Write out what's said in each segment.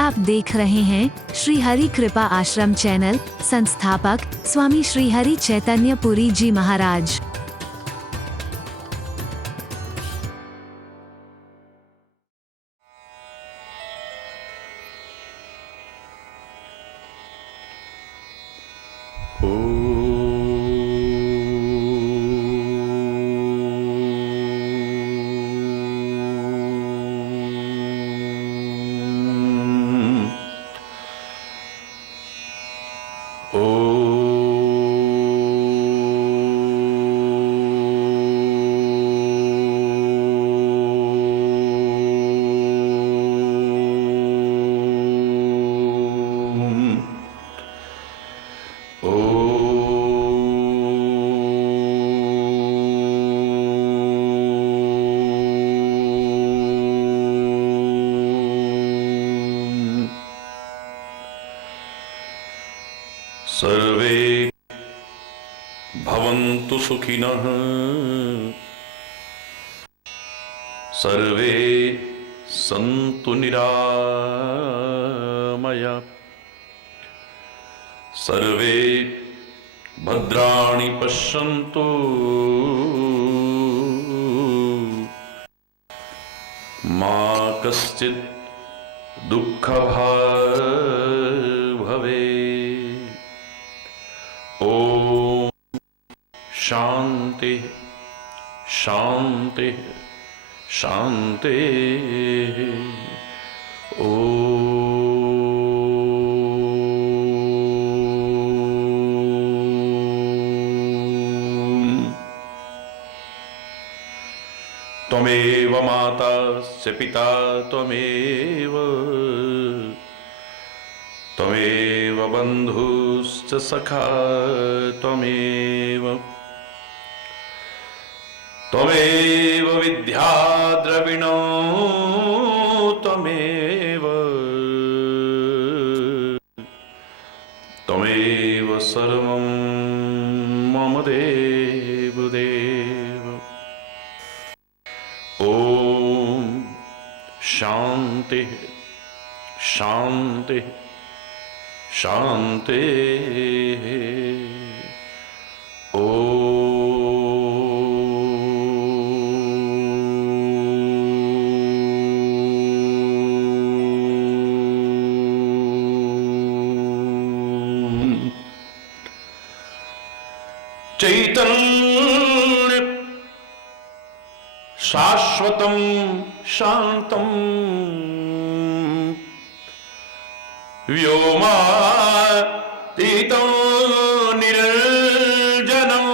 आप देख रहे हैं श्री हरि कृपा आश्रम चैनल। संस्थापक स्वामी श्री हरि चैतन्य पुरी जी महाराज। सर्वे भवन्तु सुखिनः, सर्वे सन्तु निरामया, सर्वे भद्राणि पश्यन्तु मा कश्चित् दुःखभाग् भवेत्। ओम शांति शांति शांति। ओम त्वमेव माता च पिता त्वमेव, त्वमेव बन्धुश्च सखा त्वमेव, त्वमेव विद्या द्रविणो त्वमेव, त्वमेव सर्वं मम देवदेव। ओम शांति शांति शांति। चैतन्य शाश्वतं शांतं व्योमातीतं निरञ्जनं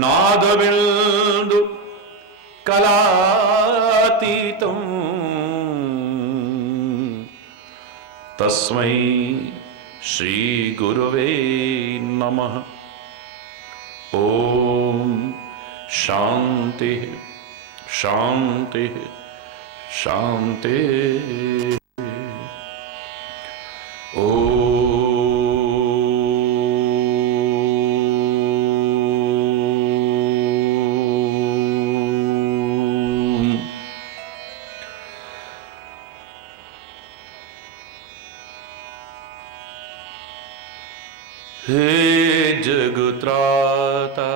नादबिन्दु कलातीतं तस्मै श्री गुरवे नमः। ओम शांति शांति शांति। ओम हे जगत्राता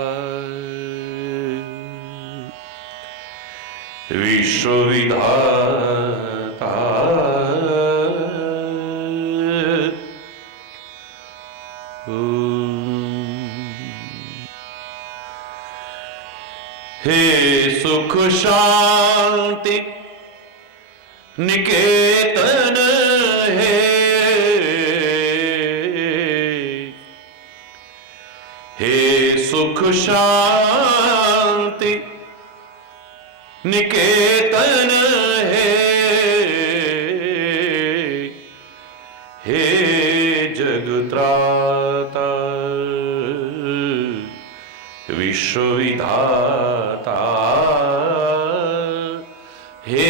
विश्वविधाता, हे सुख शांति निकेतन है, हे सुख शांति निकेतन है, हे जगत्राता विश्वविधाता, हे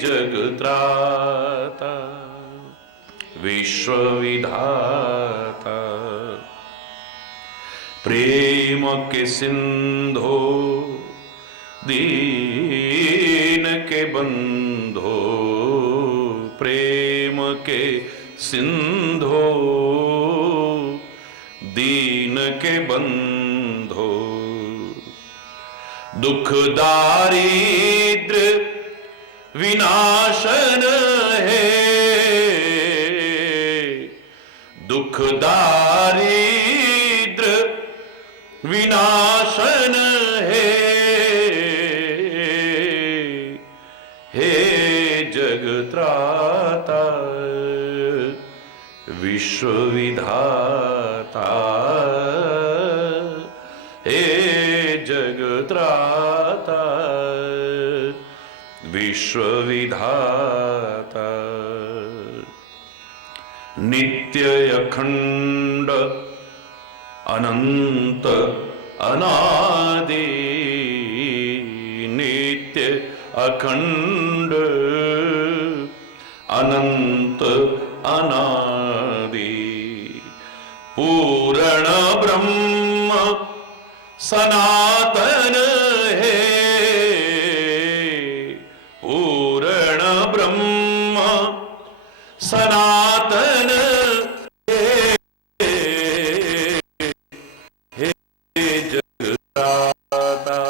जगत्राता विश्वविधाता। प्रेम के सिंधो दीन के बंधो, प्रेम के सिंधो दीन के बंधो दुख दारिद्र विनाशन है दुख दारिद्र विनाशन है हे जगत्राता विश्व विधाता हे जगत्राता विश्व विधाता नित्य अखंड अनंत अनादि नित्य अखंड अनंत अनादि पूर्ण ब्रह्म सनातन है पूर्ण ब्रह्म सनातन हे जगत्राता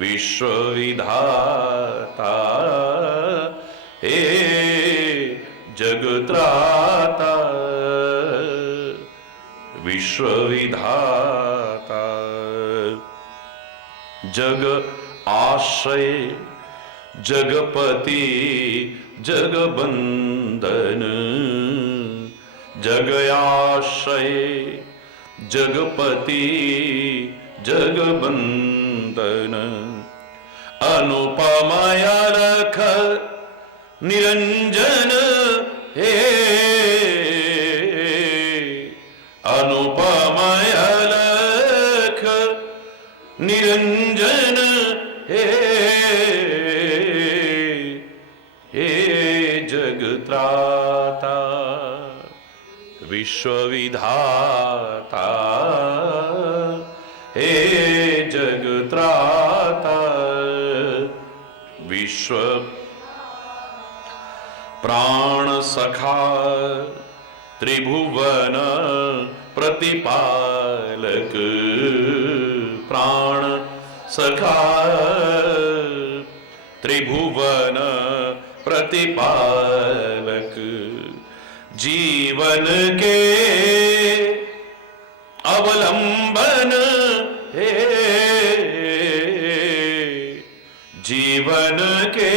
विश्व विधाता हे जगत्राता विश्व विधाता जग आश्रय जगपति जगबंदन जगयाश्रय जगपति जगबंदन अनुपमय रख निरंजन हे अनुपमय रख निरंजन हे जगत्राता विश्व विधाता हे जगत्राता विश्व प्राण सखा त्रिभुवन प्रतिपालक प्राण सखा त्रिभुवन प्रतिपालक जीवन के अवलंबन है जीवन के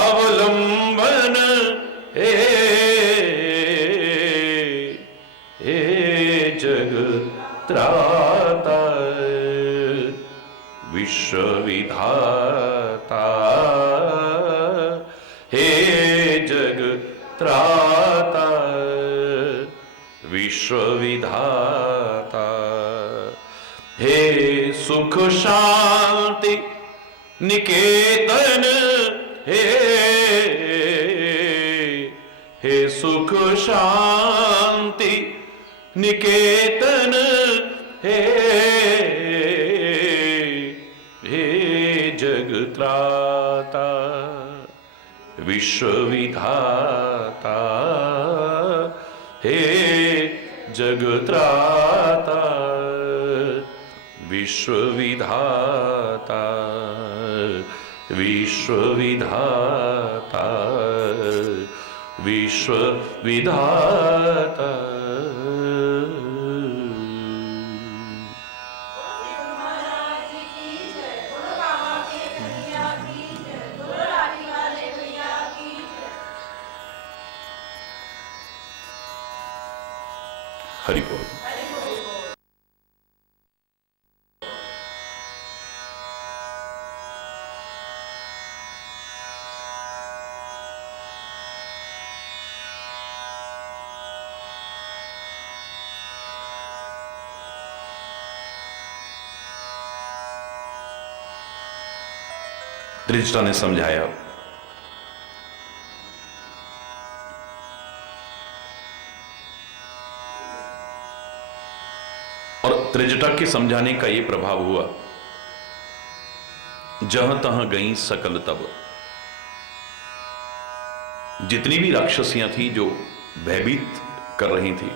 अवलंबन है जगत्राता विश्व विधाता हे जगत्राता विश्व विधाता हे सुख शांति निकेतन हे सुख शांति निकेतन हे जगत्राता विश्व विधाता हे जगत्राता विश्व विधाता विश्व विधाता विश्व विधाता हरि बोल। त्रिजटा ने समझाया और त्रिजटा के समझाने का यह प्रभाव हुआ, जहां तहां गई सकल तब जितनी भी राक्षसियां थी जो भयभीत कर रही थी,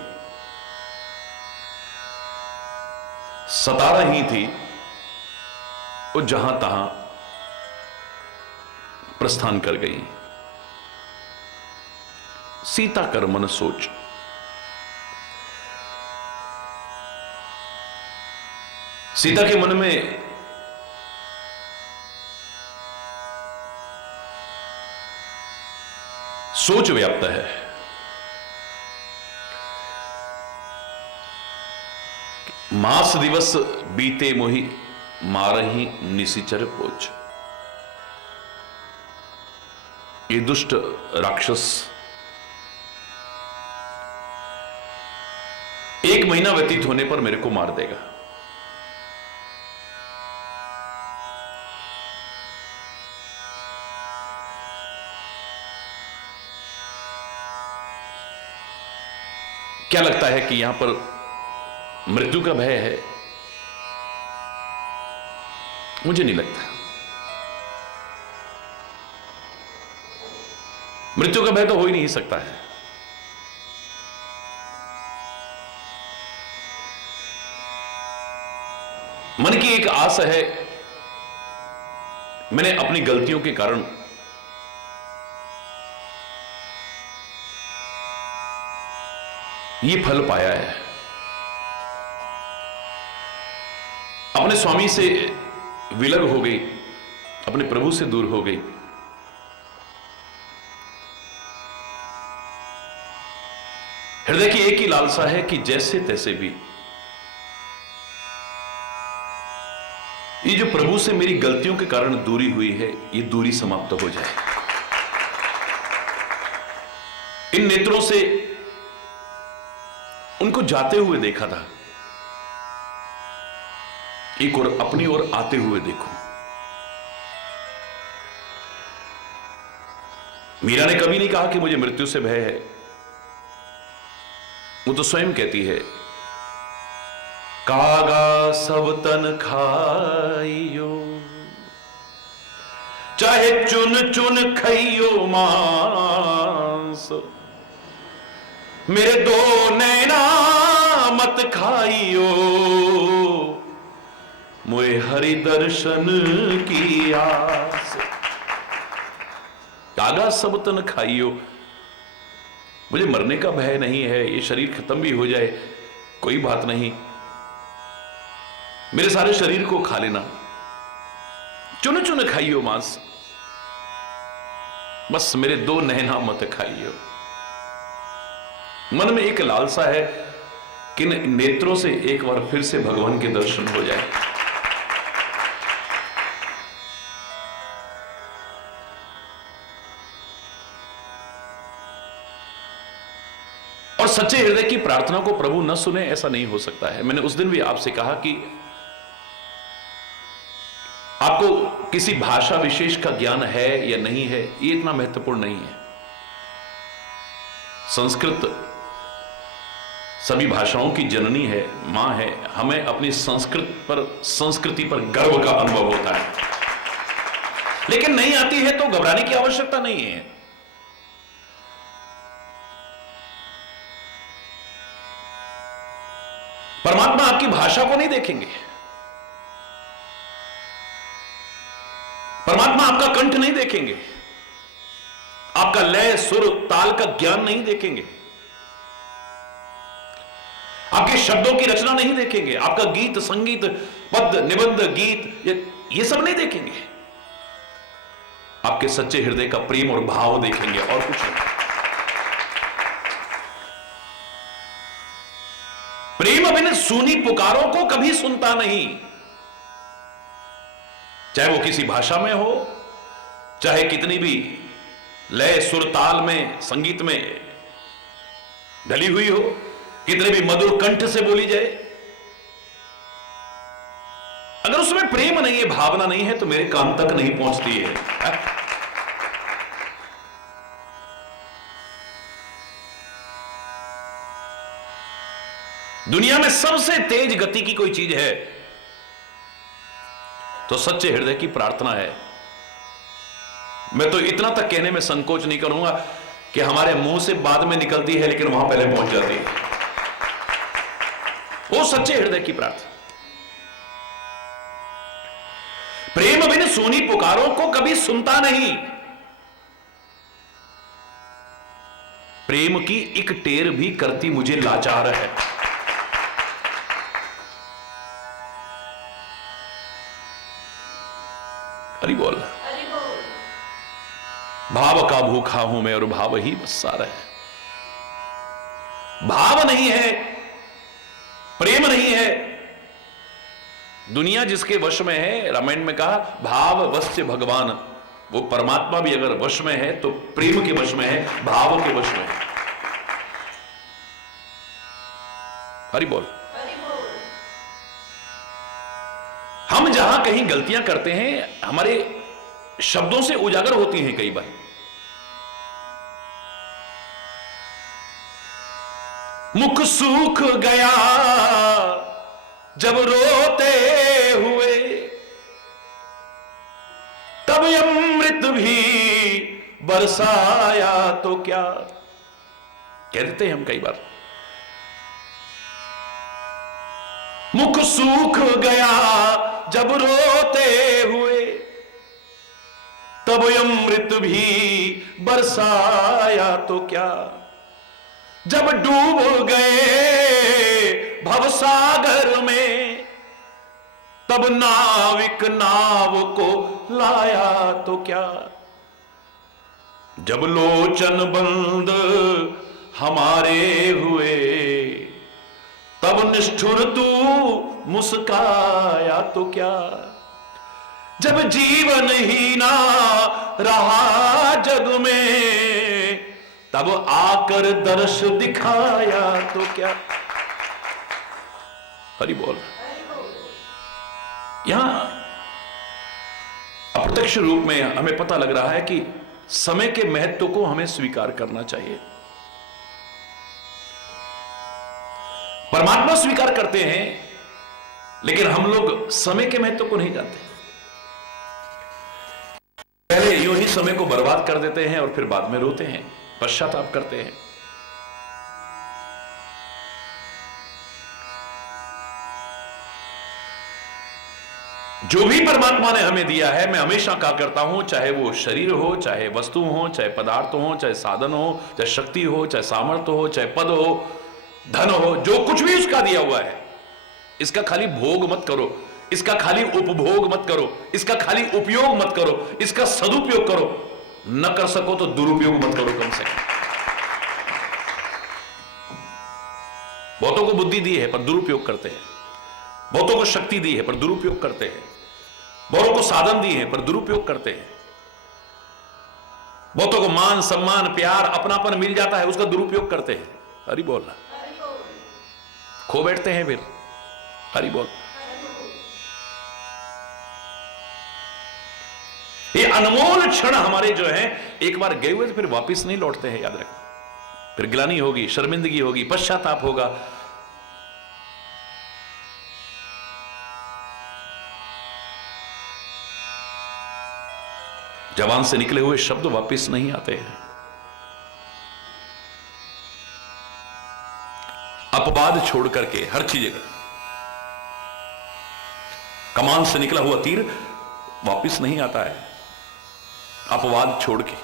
सता रही थी, वो जहां तहां प्रस्थान कर गई। सीता कर मन सोच, सीता के मन में सोच व्याप्त है। मास दिवस बीते मोहि मारही निशिचर पोच। ये दुष्ट राक्षस 1 महीना व्यतीत होने पर मेरे को मार देगा। क्या लगता है कि यहां पर मृत्यु का भय है? मुझे नहीं लगता। मृत्यु का भय तो हो ही नहीं सकता है। मन की एक आस है, मैंने अपनी गलतियों के कारण ये फल पाया है। अपने स्वामी से विलग हो गई, अपने प्रभु से दूर हो गई। हृदय की एक ही लालसा है कि जैसे तैसे भी ये जो प्रभु से मेरी गलतियों के कारण दूरी हुई है, ये दूरी समाप्त हो जाए। इन नेत्रों से उनको जाते हुए देखा था, एक और अपनी ओर आते हुए देखो। मीरा ने कभी नहीं कहा कि मुझे मृत्यु से भय है। वो तो स्वयं कहती है, कागा सब तन खाइयो, चाहे चुन चुन खाइयो मांस, मेरे 2 नैना मत खाइयो, मोए हरि दर्शन की आस। कागा सब तन खाइयो, मुझे मरने का भय नहीं है, ये शरीर खत्म भी हो जाए कोई बात नहीं, मेरे सारे शरीर को खा लेना, चुन चुन खाइयो मांस, बस मेरे 2 नैना मत खाइयो। मन में एक लालसा है कि नेत्रों से एक बार फिर से भगवान के दर्शन हो जाए। और सच्चे हृदय की प्रार्थना को प्रभु न सुने, ऐसा नहीं हो सकता है। मैंने उस दिन भी आपसे कहा कि आपको किसी भाषा विशेष का ज्ञान है या नहीं है, ये इतना महत्वपूर्ण नहीं है। संस्कृत सभी भाषाओं की जननी है, मां है। हमें अपनी संस्कृति पर गर्व का अनुभव होता है, लेकिन नहीं आती है तो घबराने की आवश्यकता नहीं है। परमात्मा आपकी भाषा को नहीं देखेंगे, परमात्मा आपका कंठ नहीं देखेंगे, आपका लय सुर ताल का ज्ञान नहीं देखेंगे, आपके शब्दों की रचना नहीं देखेंगे, आपका गीत संगीत पद निबंध गीत ये सब नहीं देखेंगे। आपके सच्चे हृदय का प्रेम और भाव देखेंगे, और कुछ नहीं। प्रेम अभिन सुनी पुकारों को कभी सुनता नहीं, चाहे वो किसी भाषा में हो, चाहे कितनी भी लय सुर ताल में संगीत में ढली हुई हो, कितने भी मधुर कंठ से बोली जाए, अगर उसमें प्रेम नहीं है, भावना नहीं है, तो मेरे कान तक नहीं पहुंचती है। दुनिया में सबसे तेज गति की कोई चीज है तो सच्चे हृदय की प्रार्थना है। मैं तो इतना तक कहने में संकोच नहीं करूंगा कि हमारे मुंह से बाद में निकलती है लेकिन वहां पहले पहुंच जाती है। वो सच्चे हृदय की प्रार्थना। प्रेम बिन सूनी पुकारों को कभी सुनता नहीं। प्रेम की एक टेर भी करती मुझे लाचार है। हरि बोल। भाव का भूखा हूं मैं और भाव ही बस सारा है। भाव नहीं है, प्रेम नहीं है, दुनिया जिसके वश में है, रामायण में कहा भाव वश्य भगवान, वो परमात्मा भी अगर वश में है तो प्रेम के वश में है, भाव के वश में है। हरि बोल। हम जहां कहीं गलतियां करते हैं, हमारे शब्दों से उजागर होती हैं कई बार। मुख सूख गया जब रोते हुए, तब अमृत भी बरसाया तो क्या। कह देते हैं हम कई बार, मुख सूख गया जब रोते हुए, तब अमृत भी बरसाया तो क्या। जब डूब गए भवसागर में, तब नाविक नाव को लाया तो क्या। जब लोचन बंद हमारे हुए, तब निष्ठुर तू मुस्काया तो क्या। जब जीवन ही ना रहा जग में, तब आकर दर्श दिखाया तो क्या। हरि बोल। यहां अप्रत्यक्ष रूप में हमें पता लग रहा है कि समय के महत्व को हमें स्वीकार करना चाहिए। परमात्मा स्वीकार करते हैं, लेकिन हम लोग समय के महत्व को नहीं जानते। पहले यूं ही समय को बर्बाद कर देते हैं और फिर बाद में रोते हैं, पश्चाताप करते हैं। जो भी परमात्मा ने हमें दिया है, मैं हमेशा कहा करता हूं, चाहे वो शरीर हो, चाहे वस्तु हो, चाहे पदार्थ हो, चाहे साधन हो, चाहे शक्ति हो, चाहे सामर्थ्य हो, चाहे पद हो, धन हो, जो कुछ भी उसका दिया हुआ है, इसका खाली भोग मत करो, इसका खाली उपभोग मत करो, इसका खाली उपयोग मत करो, इसका सदुपयोग करो। न कर सको तो दुरुपयोग मत करो कम से कम। बहुतों को बुद्धि दी है पर दुरुपयोग करते हैं, बहुतों को शक्ति दी है पर दुरुपयोग करते हैं, बहुतों को साधन दी है पर दुरुपयोग करते हैं, बहुतों को मान सम्मान प्यार अपनापन मिल जाता है, उसका दुरुपयोग करते हैं। हरि बोल। खो बैठते हैं फिर। हरि बोल। ये अनमोल क्षण हमारे जो हैं, एक बार गए हुए तो फिर वापस नहीं लौटते हैं, याद रखो। फिर गिलानी होगी, शर्मिंदगी होगी, पश्चाताप होगा। जबान से निकले हुए शब्द वापस नहीं आते हैं। अपवाद छोड़ करके हर चीज, कमान से निकला हुआ तीर वापस नहीं आता है, अपवाद छोड़ के।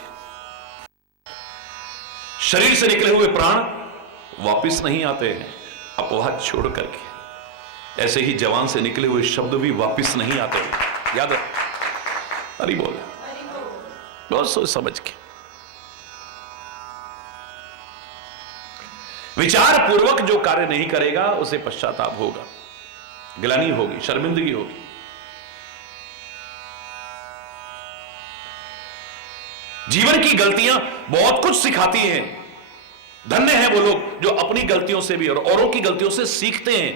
शरीर से निकले हुए प्राण वापस नहीं आते हैं, अपवाद छोड़ करके। ऐसे ही जवान से निकले हुए शब्द भी वापस नहीं आते हैं, याद रख। हरि बोल। बहुत सोच समझ के, विचार पूर्वक जो कार्य नहीं करेगा उसे पश्चाताप होगा, गिलानी होगी, शर्मिंदगी होगी। जीवन की गलतियां बहुत कुछ सिखाती हैं। धन्य हैं वो लोग जो अपनी गलतियों से भी और औरों की गलतियों से सीखते हैं।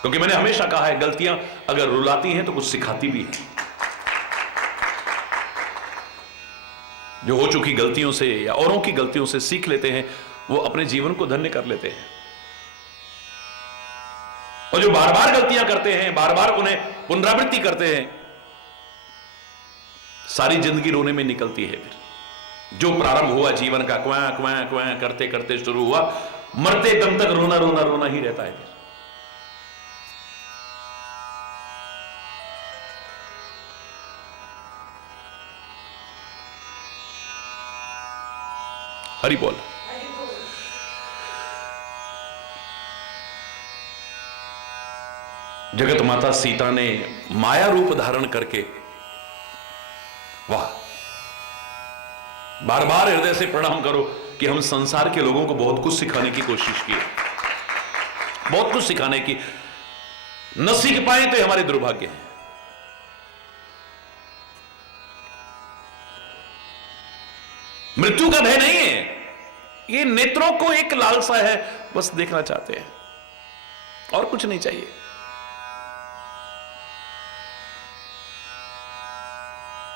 क्योंकि मैंने हमेशा कहा है, गलतियां अगर रुलाती हैं तो कुछ सिखाती भी है। जो हो चुकी गलतियों से या औरों की गलतियों से सीख लेते हैं, वो अपने जीवन को धन्य कर लेते हैं। और जो बार बार गलतियां करते हैं, बार बार उन्हें पुनरावृत्ति करते हैं, सारी जिंदगी रोने में निकलती है। फिर जो प्रारंभ हुआ जीवन का, क्वां क्वां क्वां करते करते शुरू हुआ, मरते दम तक रोना रोना रोना ही रहता है। हरि बोल। जगत माता सीता ने माया रूप धारण करके, वाह, बार बार हृदय से प्रणाम करो कि हम संसार के लोगों को बहुत कुछ सिखाने की कोशिश की, बहुत कुछ सिखाने की, न सीख पाए तो हमारे दुर्भाग्य है। मृत्यु का भय नहीं है, ये नेत्रों को एक लालसा है, बस देखना चाहते हैं और कुछ नहीं चाहिए।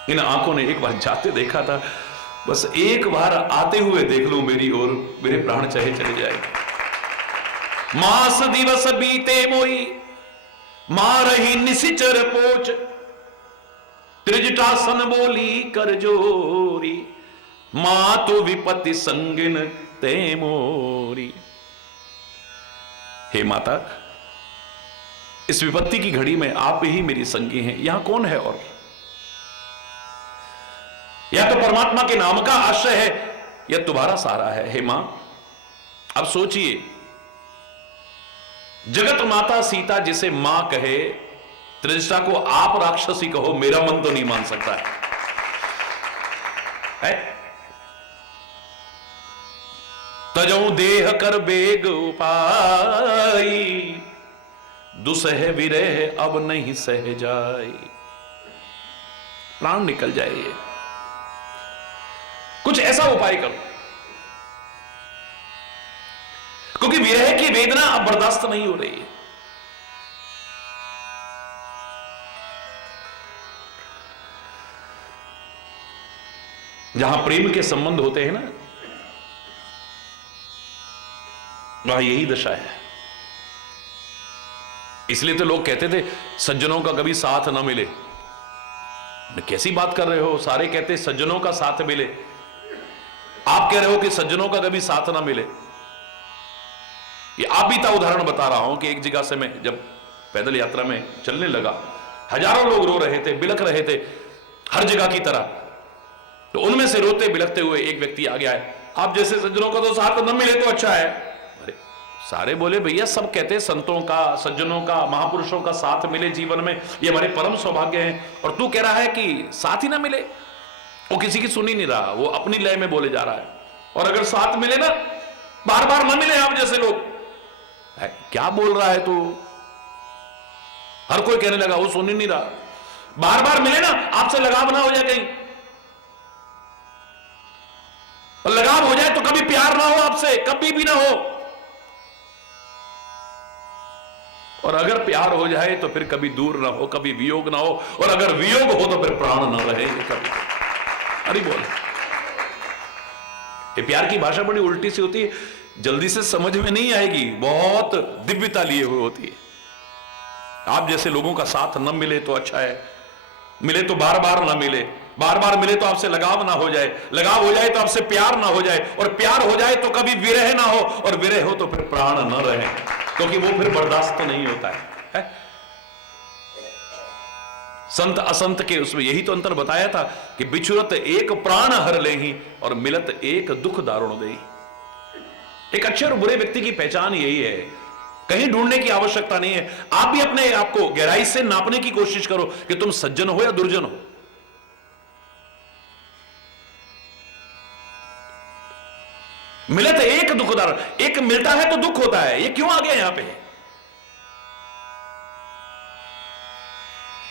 इन आंखों ने एक बार जाते देखा था, बस एक बार आते हुए देख लो मेरी ओर, मेरे प्राण चाहे चले जाए। मास दिवस बीते मोई, मारही निशिचर पोच, त्रिजटासन बोली कर जोरी, मातु विपत्ति संगिन ते मोरी। हे माता, इस विपत्ति की घड़ी में आप ही मेरी संगी हैं, यहां कौन है और? या तो परमात्मा के नाम का आश्रय है या तुम्हारा सहारा है। हे मां, अब सोचिए, जगत माता सीता जिसे मां कहे, त्रिजटा को आप राक्षसी कहो, मेरा मन तो नहीं मान सकता है? तजऊ देह कर बेग उपाई, दुसह विरह अब नहीं सह जाए। प्राण निकल जाए, कुछ ऐसा उपाय करो, क्योंकि विरह की वेदना अब बर्दाश्त नहीं हो रही है। जहां प्रेम के संबंध होते हैं ना, वहां यही दशा है। इसलिए तो लोग कहते थे सज्जनों का कभी साथ ना मिले। कैसी बात कर रहे हो, सारे कहते सज्जनों का साथ मिले, आप कह रहे हो कि सज्जनों का कभी साथ ना मिले। ये आप भी था उदाहरण बता रहा हूं कि एक जगह से मैं जब पैदल यात्रा में चलने लगा, हजारों लोग रो रहे थे, बिलख रहे थे हर जगह की तरह। तो उनमें से रोते बिलखते हुए एक व्यक्ति आ गया है, आप जैसे सज्जनों का तो साथ न मिले तो अच्छा है। अरे सारे बोले भैया सब कहते हैं संतों का, सज्जनों का, महापुरुषों का साथ मिले जीवन में, ये हमारे परम सौभाग्य है, और तू कह रहा है कि साथ ही ना मिले। वो किसी की सुन ही नहीं रहा, वो अपनी लय में बोले जा रहा है। और अगर साथ मिले ना, बार बार ना मिले आप जैसे लोग, क्या बोल रहा है तू? हर कोई कहने लगा, वो सुन ही नहीं रहा। बार बार मिले ना, आपसे लगाव ना हो जाए कहीं, और लगाव हो जाए तो कभी प्यार ना हो आपसे, कभी भी ना हो, और अगर प्यार हो जाए तो फिर कभी दूर ना हो, कभी वियोग ना हो, और अगर वियोग हो तो फिर प्राण ना रहे कभी। अरे बोल, ये प्यार की भाषा बड़ी उल्टी सी होती है, जल्दी से समझ में नहीं आएगी, बहुत दिव्यता लिए हुए होती है। आप जैसे लोगों का साथ न मिले तो अच्छा है, मिले तो बार बार ना मिले, बार बार मिले तो आपसे लगाव ना हो जाए, लगाव हो जाए तो आपसे प्यार ना हो जाए, और प्यार हो जाए तो कभी विरह ना हो, और विरह हो तो फिर प्राण न रहे, क्योंकि वो फिर बर्दाश्त नहीं होता है? संत असंत के उसमें यही तो अंतर बताया था कि बिछुरत एक प्राण हर लेही और मिलत एक दुख दारुण देही। एक अच्छे और बुरे व्यक्ति की पहचान यही है, कहीं ढूंढने की आवश्यकता नहीं है। आप भी अपने आप को गहराई से नापने की कोशिश करो कि तुम सज्जन हो या दुर्जन हो। मिलत एक दुखदार, एक मिलता है तो दुख होता है, ये क्यों आ गया यहां पे?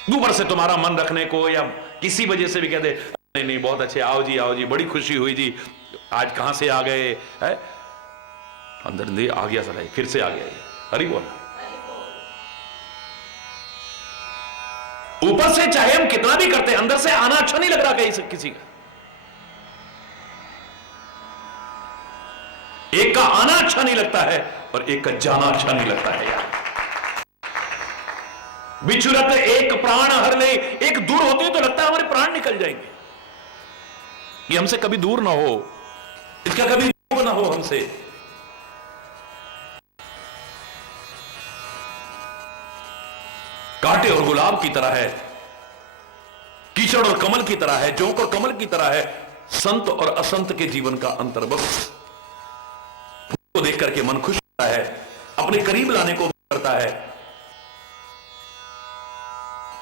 ऊपर से तुम्हारा मन रखने को या किसी वजह से भी कहते नहीं नहीं बहुत अच्छे, आओ जी बड़ी खुशी हुई जी, आज कहां से आ गए है? अंदर नहीं आ गया सर, फिर से आ गया। हरि बोल। ऊपर से चाहे हम कितना भी करते हैं, अंदर से आना अच्छा नहीं लग रहा कहीं किसी का। एक का आना अच्छा नहीं लगता है और एक का जाना अच्छा नहीं लगता है यार। बिछुरत एक प्राण हर ले, एक दूर होते तो लगता है हमारे प्राण निकल जाएंगे। कि हमसे कभी दूर ना हो, इसका कभी दूर ना हो हमसे। कांटे और गुलाब की तरह है, कीचड़ और कमल की तरह है, जोंक और कमल की तरह है। संत और असंत के जीवन का अंतर बस को देख करके मन खुश होता है, अपने करीब लाने को करता है।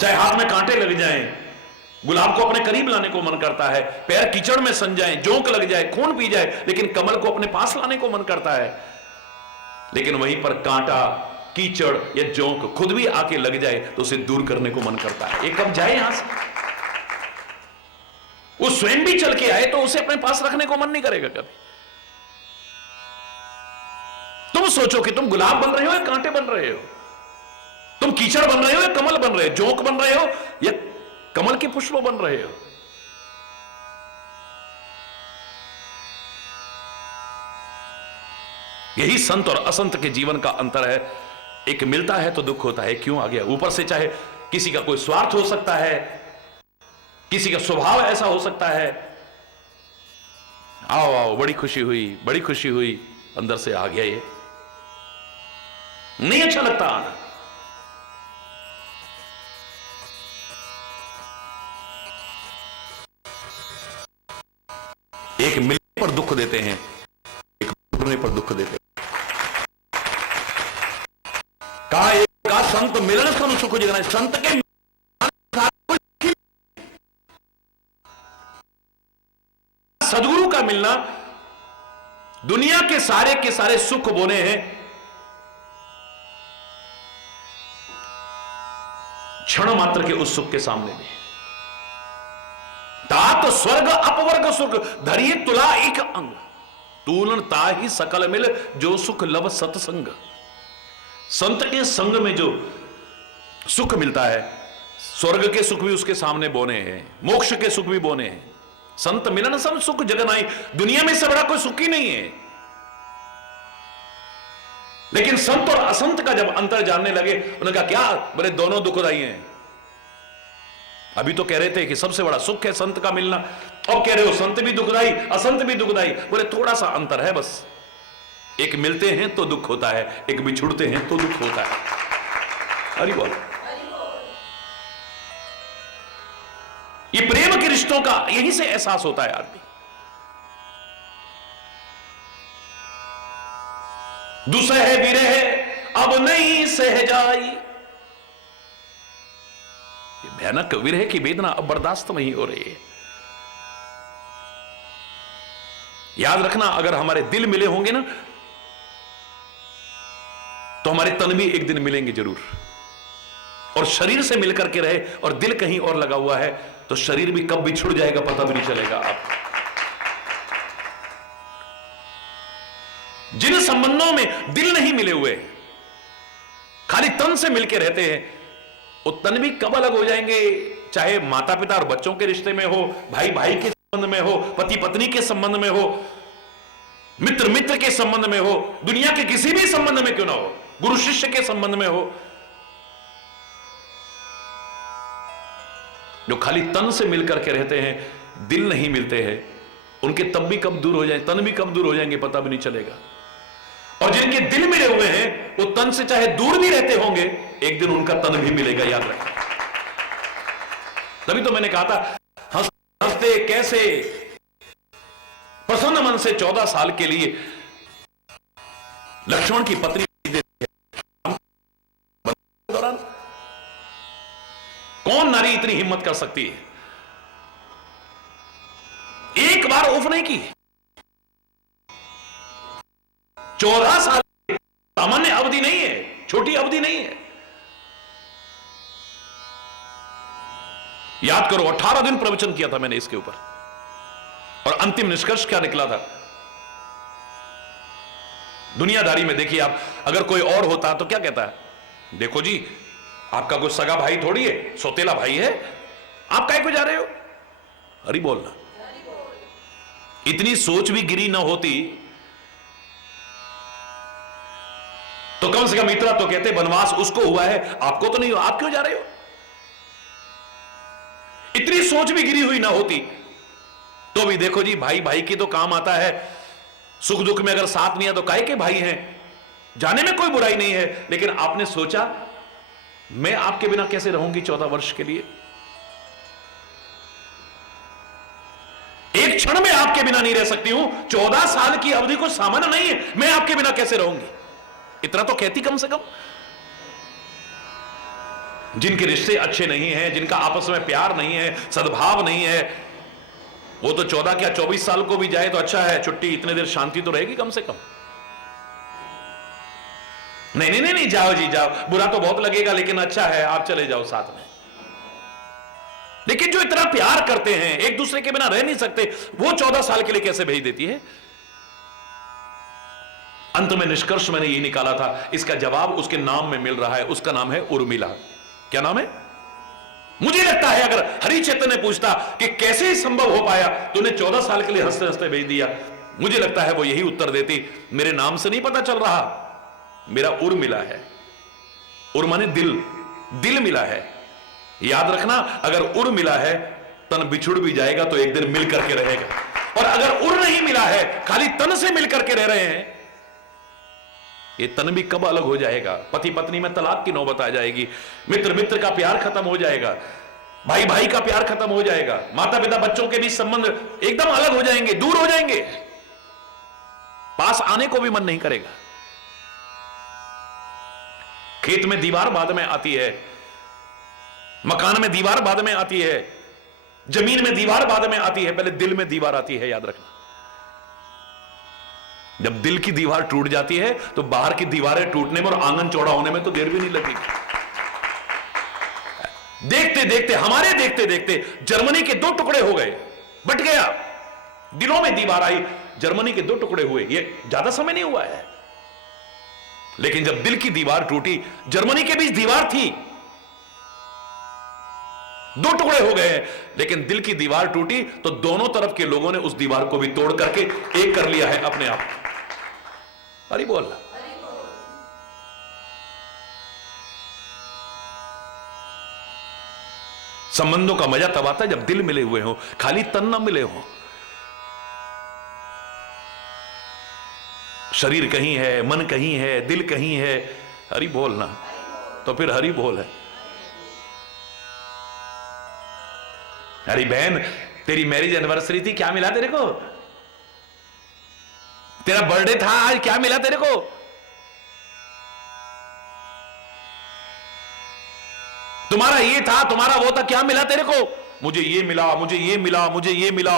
चाहे हाथ में कांटे लग जाएं, गुलाब को अपने करीब लाने को मन करता है, पैर कीचड़ में सन जाएं, जोंक लग जाए, खून पी जाए, लेकिन कमल को अपने पास लाने को मन करता है। लेकिन वहीं पर कांटा, कीचड़ या जोंक खुद भी आके लग जाए तो उसे दूर करने को मन करता है। ये कब जाए यहां से? वो स्वयं भी चल के आए तो उसे अपने पास रखने को मन नहीं करेगा कभी। तुम सोचो कि तुम गुलाब बन रहे हो या कांटे बन रहे हो, तुम कीचड़ बन रहे हो या कमल बन रहे हो, जोंक बन रहे हो या कमल के पुष्प बन रहे हो। यही संत और असंत के जीवन का अंतर है। एक मिलता है तो दुख होता है, क्यों आ गया ऊपर से, चाहे किसी का कोई स्वार्थ हो सकता है, किसी का स्वभाव ऐसा हो सकता है, आओ आओ बड़ी खुशी हुई, बड़ी खुशी हुई, अंदर से आ गया ये नहीं अच्छा लगता आना। एक मिलने पर दुख देते हैं, एक टूटने पर दुख देते हैं। का संत मिलन सन सुख जगना, संत के सदगुरु का मिलना दुनिया के सारे सुख बोने हैं, क्षण मात्र के उस सुख के सामने में। तात स्वर्ग अपवर्ग सुख धरिए तुला एक अंग, तूलन ताहि सकल मिल जो सुख लब सत्संग। संत के संग में जो सुख मिलता है, स्वर्ग के सुख भी उसके सामने बोने हैं, मोक्ष के सुख भी बोने हैं। संत मिलन सन सुख जगनाई, दुनिया में से बड़ा कोई सुख ही नहीं है। लेकिन संत और असंत का जब अंतर जानने लगे, उन्होंने कहा क्या बोले दोनों दुखदाई हैं। अभी तो कह रहे थे कि सबसे बड़ा सुख है संत का मिलना, अब कह रहे हो संत भी दुखदाई असंत भी दुखदाई। बोले थोड़ा सा अंतर है बस, एक मिलते हैं तो दुख होता है, एक बिछुड़ते हैं तो दुख होता है। हरि बोल। ये प्रेम के रिश्तों का यहीं से एहसास होता है आदमी। दुसह विरह अब नहीं सह जाई, भयानक विरह की वेदना अब बर्दाश्त नहीं हो रही है। याद रखना, अगर हमारे दिल मिले होंगे ना तो हमारे तन भी एक दिन मिलेंगे जरूर। और शरीर से मिलकर के रहे और दिल कहीं और लगा हुआ है तो शरीर भी कब बिछुड़ जाएगा पता भी नहीं चलेगा। आप जिन संबंधों में दिल नहीं मिले हुए, खाली तन से मिलके रहते हैं, वो तन भी कब अलग हो जाएंगे। चाहे माता पिता और बच्चों के रिश्ते में हो, भाई भाई के संबंध में हो, पति पत्नी के संबंध में हो, मित्र मित्र के संबंध में हो, दुनिया के किसी भी संबंध में क्यों ना हो, गुरु शिष्य के संबंध में हो, जो खाली तन से मिलकर के रहते हैं, दिल नहीं मिलते हैं, उनके तब भी कब दूर हो जाए, तन भी कब दूर हो जाएंगे पता भी नहीं चलेगा। और जिनके दिल मिले हुए हैं वो तन से चाहे दूर भी रहते होंगे, एक दिन उनका तन भी मिलेगा, याद रखें। तभी तो मैंने कहा था, हंसते कैसे प्रसन्न मन से 14 साल के लिए लक्ष्मण की पत्नी दौरान कौन नारी इतनी हिम्मत कर सकती है? एक बार उफ नहीं की। 14 साल सामान्य अवधि नहीं है, छोटी अवधि नहीं है। याद करो, 18 दिन प्रवचन किया था मैंने इसके ऊपर, और अंतिम निष्कर्ष क्या निकला था? दुनियादारी में देखिए आप, अगर कोई और होता तो क्या कहता है, देखो जी आपका कोई सगा भाई थोड़ी है, सौतेला भाई है, आप काहे को जा रहे हो? हरि बोलना। इतनी सोच भी गिरी ना होती तो कम से कम इतना तो कहते वनवास उसको हुआ है, आपको तो नहीं हुआ, आप क्यों जा रहे हो? इतनी सोच भी गिरी हुई ना होती तो भी देखो जी, भाई भाई की तो काम आता है, सुख दुख में अगर साथ नहीं है तो काहे के भाई हैं, जाने में कोई बुराई नहीं है। लेकिन आपने सोचा मैं आपके बिना कैसे रहूंगी 14 वर्ष के लिए, एक क्षण में आपके बिना नहीं रह सकती हूं। 14 साल की अवधि को सामान्य नहीं है, मैं आपके बिना कैसे रहूंगी, इतना तो कहती कम से कम। जिनके रिश्ते अच्छे नहीं हैं, जिनका आपस में प्यार नहीं है, सद्भाव नहीं है, वो तो 14 क्या 24 साल को भी जाए तो अच्छा है, छुट्टी, इतने देर शांति तो रहेगी कम से कम। नहीं नहीं नहीं नहीं, जाओ जी जाओ, बुरा तो बहुत लगेगा लेकिन अच्छा है, आप चले जाओ साथ में। लेकिन जो इतना प्यार करते हैं, एक दूसरे के बिना रह नहीं सकते, वो 14 साल के लिए कैसे भेज देती है। अंत में निष्कर्ष मैंने ये निकाला था, इसका जवाब उसके नाम में मिल रहा है, उसका नाम है उर्मिला। क्या नाम है? मुझे लगता है अगर हरि चैतन्य ने पूछता कि कैसे ही संभव हो पाया, तूने 14 साल के लिए हंसते हंसते भेज दिया, मुझे लगता है वो यही उत्तर देती, मेरे नाम से नहीं पता चल रहा, मेरा उर्मिला है। उर माने दिल, दिल मिला है। याद रखना, अगर उर मिला है तन बिछुड़ भी जाएगा तो एक दिन मिल करके रहेगा, और अगर उर नहीं मिला है, खाली तन से मिल करके रह रहे हैं, ये तन भी कब अलग हो जाएगा। पति पत्नी में तलाक की नौबत आ जाएगी, मित्र मित्र का प्यार खत्म हो जाएगा, भाई भाई का प्यार खत्म हो जाएगा, माता पिता बच्चों के बीच संबंध एकदम अलग हो जाएंगे, दूर हो जाएंगे, पास आने को भी मन नहीं करेगा। खेत में दीवार बाद में आती है, मकान में दीवार बाद में आती है, जमीन में दीवार बाद में आती है, पहले दिल में दीवार आती है, याद रखना। जब दिल की दीवार टूट जाती है तो बाहर की दीवारें टूटने में और आंगन चौड़ा होने में तो देर भी नहीं लगेगी। देखते देखते, हमारे देखते देखते जर्मनी के 2 टुकड़े हो गए, बट गया, दिलों में दीवार आई, जर्मनी के 2 टुकड़े हुए, ये ज्यादा समय नहीं हुआ है। लेकिन जब दिल की दीवार टूटी, जर्मनी के बीच दीवार थी, 2 टुकड़े हो गए, लेकिन दिल की दीवार टूटी तो दोनों तरफ के लोगों ने उस दीवार को भी तोड़ करके एक कर लिया है अपने आप। अरे बोल, संबंधों का मजा तब आता है जब दिल मिले हुए हो, खाली तन ना मिले हो। शरीर कहीं है, मन कहीं है, दिल कहीं है, हरि बोल ना, तो फिर हरि बोल है। अरे बहन, तेरी मैरिज एनिवर्सरी थी, क्या मिला तेरे को? तेरा बर्थडे था आज, क्या मिला तेरे को? तुम्हारा ये था, तुम्हारा वो था, क्या मिला तेरे को? मुझे ये मिला, मुझे ये मिला, मुझे ये मिला।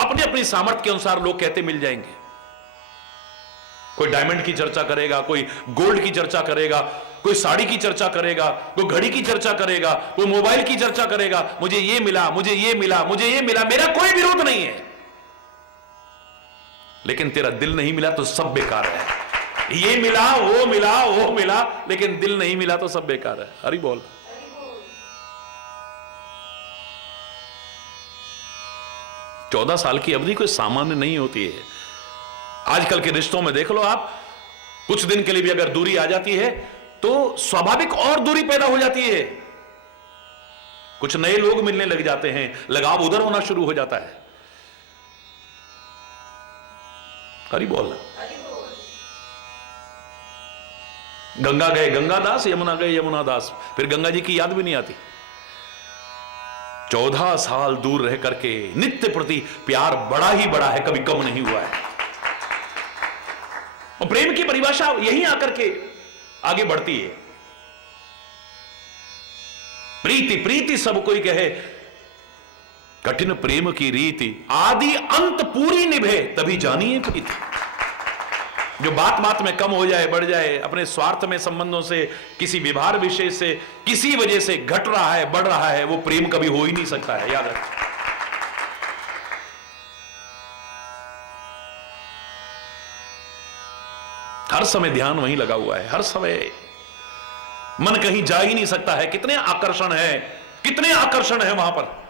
अपनी अपनी सामर्थ्य के अनुसार लोग कहते मिल जाएंगे। कोई डायमंड की चर्चा करेगा, कोई गोल्ड की चर्चा करेगा, कोई साड़ी की चर्चा करेगा, कोई घड़ी की चर्चा करेगा, कोई मोबाइल की चर्चा करेगा, मुझे ये मिला, मुझे ये मिला, मुझे ये मिला। मेरा कोई विरोध नहीं है, लेकिन तेरा दिल नहीं मिला तो सब बेकार है। ये मिला, वो मिला, वो मिला, लेकिन दिल नहीं मिला तो सब बेकार है। हरि बोल। चौदह साल की अवधि कोई सामान्य नहीं होती है। आजकल के रिश्तों में देख लो आप, कुछ दिन के लिए भी अगर दूरी आ जाती है तो स्वाभाविक और दूरी पैदा हो जाती है। कुछ नए लोग मिलने लग जाते हैं, लगाव उधर होना शुरू हो जाता है। हरि बोल। गंगा गए गंगादास, यमुना गए यमुनादास, फिर गंगा जी की याद भी नहीं आती। 14 साल दूर रह करके नित्य प्रति प्यार बड़ा ही बड़ा है, कभी कम नहीं हुआ है। और प्रेम की परिभाषा यही आकर के आगे बढ़ती है। प्रीति प्रीति सब कोई कहे, कठिन प्रेम की रीति, आदि अंत पूरी निभे तभी जानिए प्रीति। जो बात बात में कम हो जाए, बढ़ जाए, अपने स्वार्थ में संबंधों से, किसी व्यवहार विषय से, किसी वजह से घट रहा है, बढ़ रहा है, वो प्रेम कभी हो ही नहीं सकता है। याद रखें। हर समय ध्यान वहीं लगा हुआ है, हर समय मन कहीं जा ही नहीं सकता है। कितने आकर्षण है, कितने आकर्षण है वहां पर।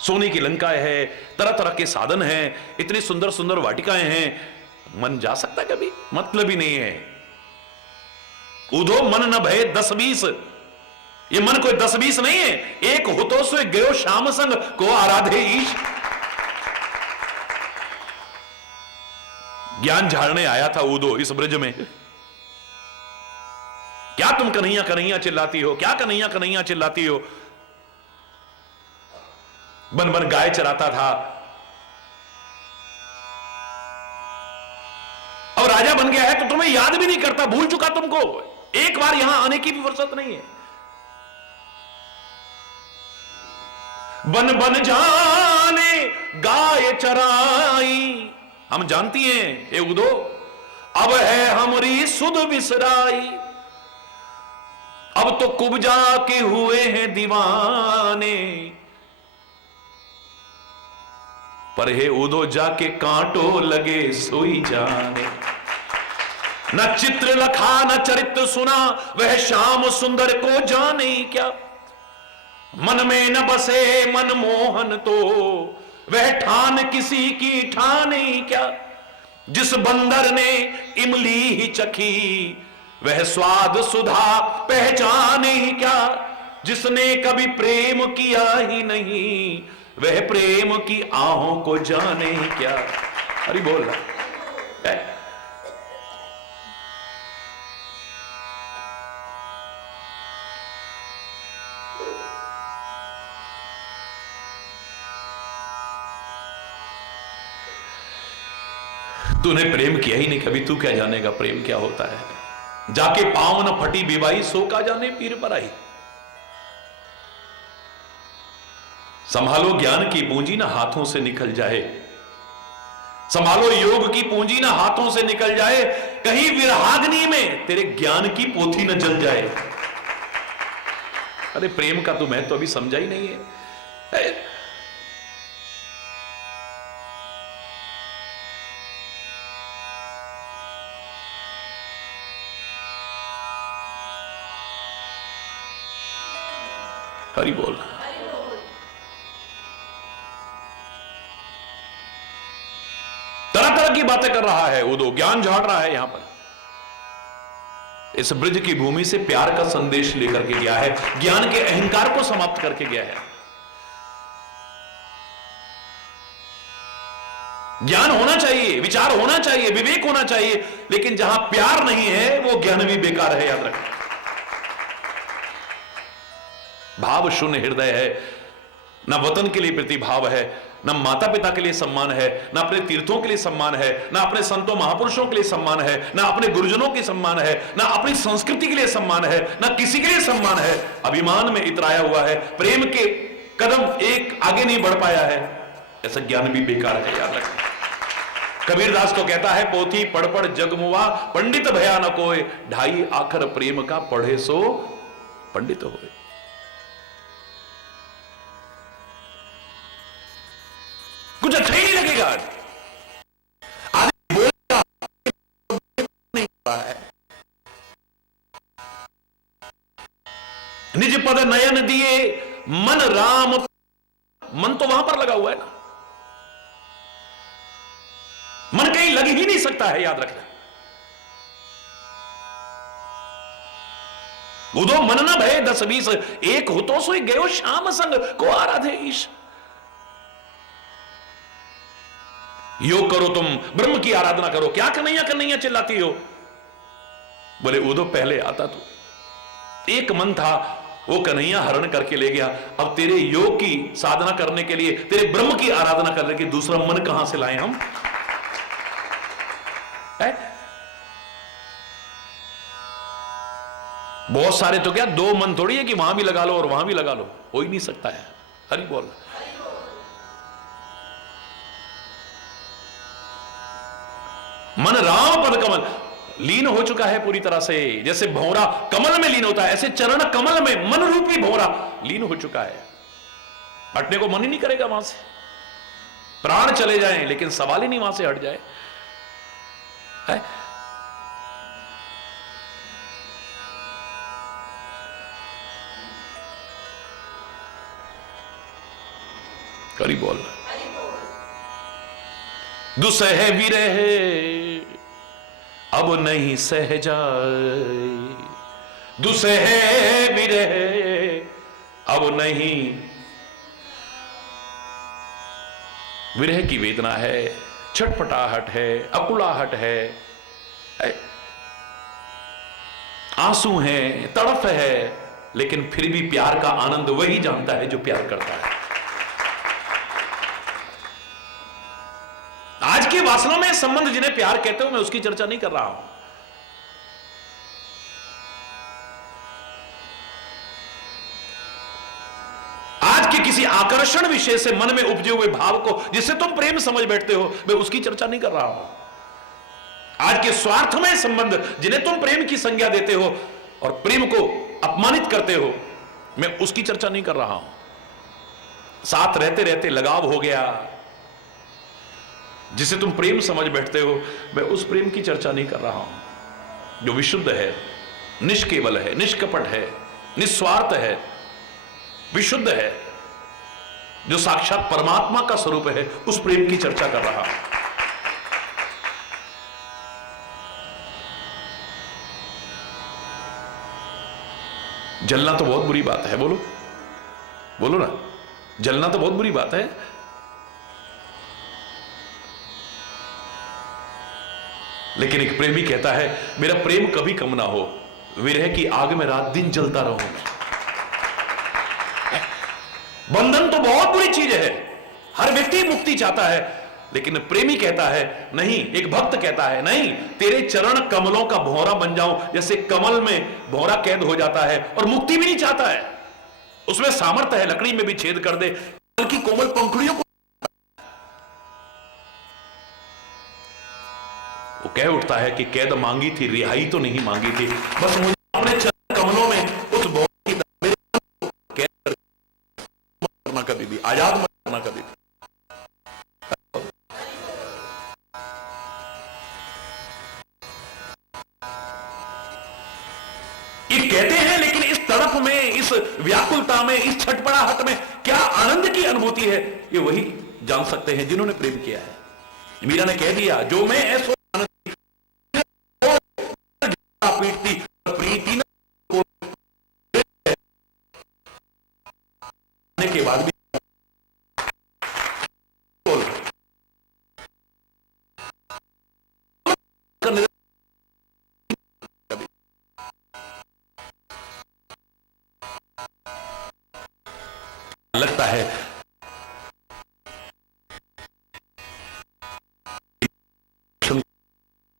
सोने की लंकाएं है, तरह तरह के साधन हैं, इतनी सुंदर सुंदर वाटिकाएं हैं, मन जा सकता कभी? मतलब ही नहीं है। उधो मन न भय 10-20, ये मन कोई 10-20 नहीं है, एक होतो सो गयो श्याम संग को आराधे ईश। ज्ञान झाड़ने आया था उदो इस ब्रज में। क्या तुम कन्हैया कन्हैया चिल्लाती हो, क्या कन्हैया कन्हैया चिल्लाती हो? बन बन गाय चराता था, अब राजा बन गया है तो तुम्हें याद भी नहीं करता, भूल चुका तुमको, एक बार यहां आने की भी फुर्सत नहीं है। बन बन जाने गाय चराई, हम जानती हैं ये उदो, अब है हमारी सुध बिसराई, अब तो कुब्जा के हुए हैं दीवाने, पर हे उदो जाके कांटो लगे सोई जाने। न चित्र लखा न चरित्र सुना, वह श्याम सुंदर को जाने क्या, मन में न बसे मन मोहन तो, वह ठान किसी की ठाने क्या, जिस बंदर ने इमली ही चखी, वह स्वाद सुधा पहचाने क्या, जिसने कभी प्रेम किया ही नहीं, वह प्रेम की आहों को जाने क्या। अरे बोल रहा है। तूने प्रेम किया ही नहीं कभी, तू क्या जानेगा प्रेम क्या होता है। जाके पांव न फटी बेबाई, सो का जाने पीर पर आई। संभालो ज्ञान की पूंजी ना हाथों से निकल जाए, संभालो योग की पूंजी ना हाथों से निकल जाए, कहीं विरहाग्नि में तेरे ज्ञान की पोथी न जल जाए। अरे प्रेम का तो मैं तो अभी समझा ही नहीं है। हरि बोल। तरह तरह की बातें कर रहा है उदो, ज्ञान झाड़ रहा है। यहां पर इस ब्रज की भूमि से प्यार का संदेश लेकर के गया है, ज्ञान के अहंकार को समाप्त करके गया है। ज्ञान होना चाहिए, विचार होना चाहिए, विवेक होना चाहिए, लेकिन जहां प्यार नहीं है वो ज्ञान भी बेकार है, याद रखें। भाव शून्य हृदय है, ना वतन के लिए प्रतिभाव है, ना माता पिता के लिए सम्मान है, ना अपने तीर्थों के लिए सम्मान है, ना अपने संतों महापुरुषों के लिए सम्मान है, ना अपने गुरुजनों के सम्मान है, ना अपनी संस्कृति के लिए सम्मान है, ना किसी के लिए सम्मान है। अभिमान में इतराया हुआ है, प्रेम के कदम एक आगे नहीं बढ़ पाया है। ऐसा ज्ञान भी बेकार है, याद रखें। कबीरदास तो कहता है, पोथी पढ़ पढ़ जगमुआ, पंडित भया न कोय, ढाई आखर प्रेम का पढ़े सो पंडित होए। कुछ अच्छा ही नहीं लगेगा। आदमी बोलता नहीं है, निज पद नयन दिए मन राम, मन तो वहां पर लगा हुआ है ना, मन कहीं लग ही नहीं सकता है, याद रखना। उदो मन न भय 10-20, एक हो तो सोई गयो श्याम संग को आराधे ईश। योग करो, तुम ब्रह्म की आराधना करो, क्या कन्हैया कन्हैया चिल्लाती हो? बोले उदो पहले आता तू, एक मन था वो कन्हैया हरण करके ले गया, अब तेरे योग की साधना करने के लिए, तेरे ब्रह्म की आराधना करने के दूसरा मन कहां से लाए हम? बहुत सारे तो क्या, दो मन थोड़ी है कि वहां भी लगा लो और वहां भी लगा लो, हो ही नहीं सकता है। हरि बोल। मन राम पद कमल लीन हो चुका है पूरी तरह से, जैसे भौरा कमल में लीन होता है, ऐसे चरण कमल में मन रूपी भौरा लीन हो चुका है। हटने को मन ही नहीं करेगा वहां से, प्राण चले जाएं लेकिन सवाल ही नहीं वहां से हट जाए है? करी बोल। दुसह विरह अब नहीं सह जाए, दुसह विरह अब नहीं। विरह की वेदना है, छटपटाहट है, अकुलाहट है, आंसू हैं, तड़फ है, लेकिन फिर भी प्यार का आनंद वही जानता है जो प्यार करता है। आज के वासना में संबंध जिन्हें प्यार कहते हो, मैं उसकी चर्चा नहीं कर रहा हूं। आज के किसी आकर्षण विषय से मन में उपजे हुए भाव को जिसे तुम प्रेम समझ बैठते हो, मैं उसकी चर्चा नहीं कर रहा हूं। आज के स्वार्थमय संबंध जिन्हें तुम प्रेम की संज्ञा देते हो और प्रेम को अपमानित करते हो, मैं उसकी चर्चा नहीं कर रहा हूं। साथ रहते रहते लगाव हो गया जिसे तुम प्रेम समझ बैठते हो, मैं उस प्रेम की चर्चा नहीं कर रहा हूं जो विशुद्ध है, निष्केवल है, निष्कपट है, निस्वार्थ है, विशुद्ध है, जो साक्षात परमात्मा का स्वरूप है, उस प्रेम की चर्चा कर रहा हूं। जलना तो बहुत बुरी बात है, बोलो बोलो ना, जलना तो बहुत बुरी बात है। लेकिन एक प्रेमी कहता है, मेरा प्रेम कभी कम ना हो, विरह की आग में रात दिन जलता रहूं मैं। बंधन तो बहुत बुरी चीज है, हर व्यक्ति मुक्ति चाहता है, लेकिन प्रेमी कहता है नहीं, एक भक्त कहता है नहीं, तेरे चरण कमलों का भौरा बन जाऊं, जैसे कमल में भौरा कैद हो जाता है और मुक्ति भी नहीं चाहता है, उसमें सामर्थ्य है, लकड़ी में भी छेद कर दे, कमल की कोमल पंखुड़ियों को वो कह उठता है कि कैद मांगी थी, रिहाई तो नहीं मांगी थी, बस मुझे अपने चरण कमलों में उस भौरे की कैद करना, कभी भी आजाद मत करना कभी भी। ये कहते हैं, लेकिन इस तड़प में, इस व्याकुलता में, इस छटपटाहट में क्या आनंद की अनुभूति है, ये वही जान सकते हैं जिन्होंने प्रेम किया है। मीरा ने कह दिया, जो मैं ऐसो पीटती प्रीति न के बाद भी लगता है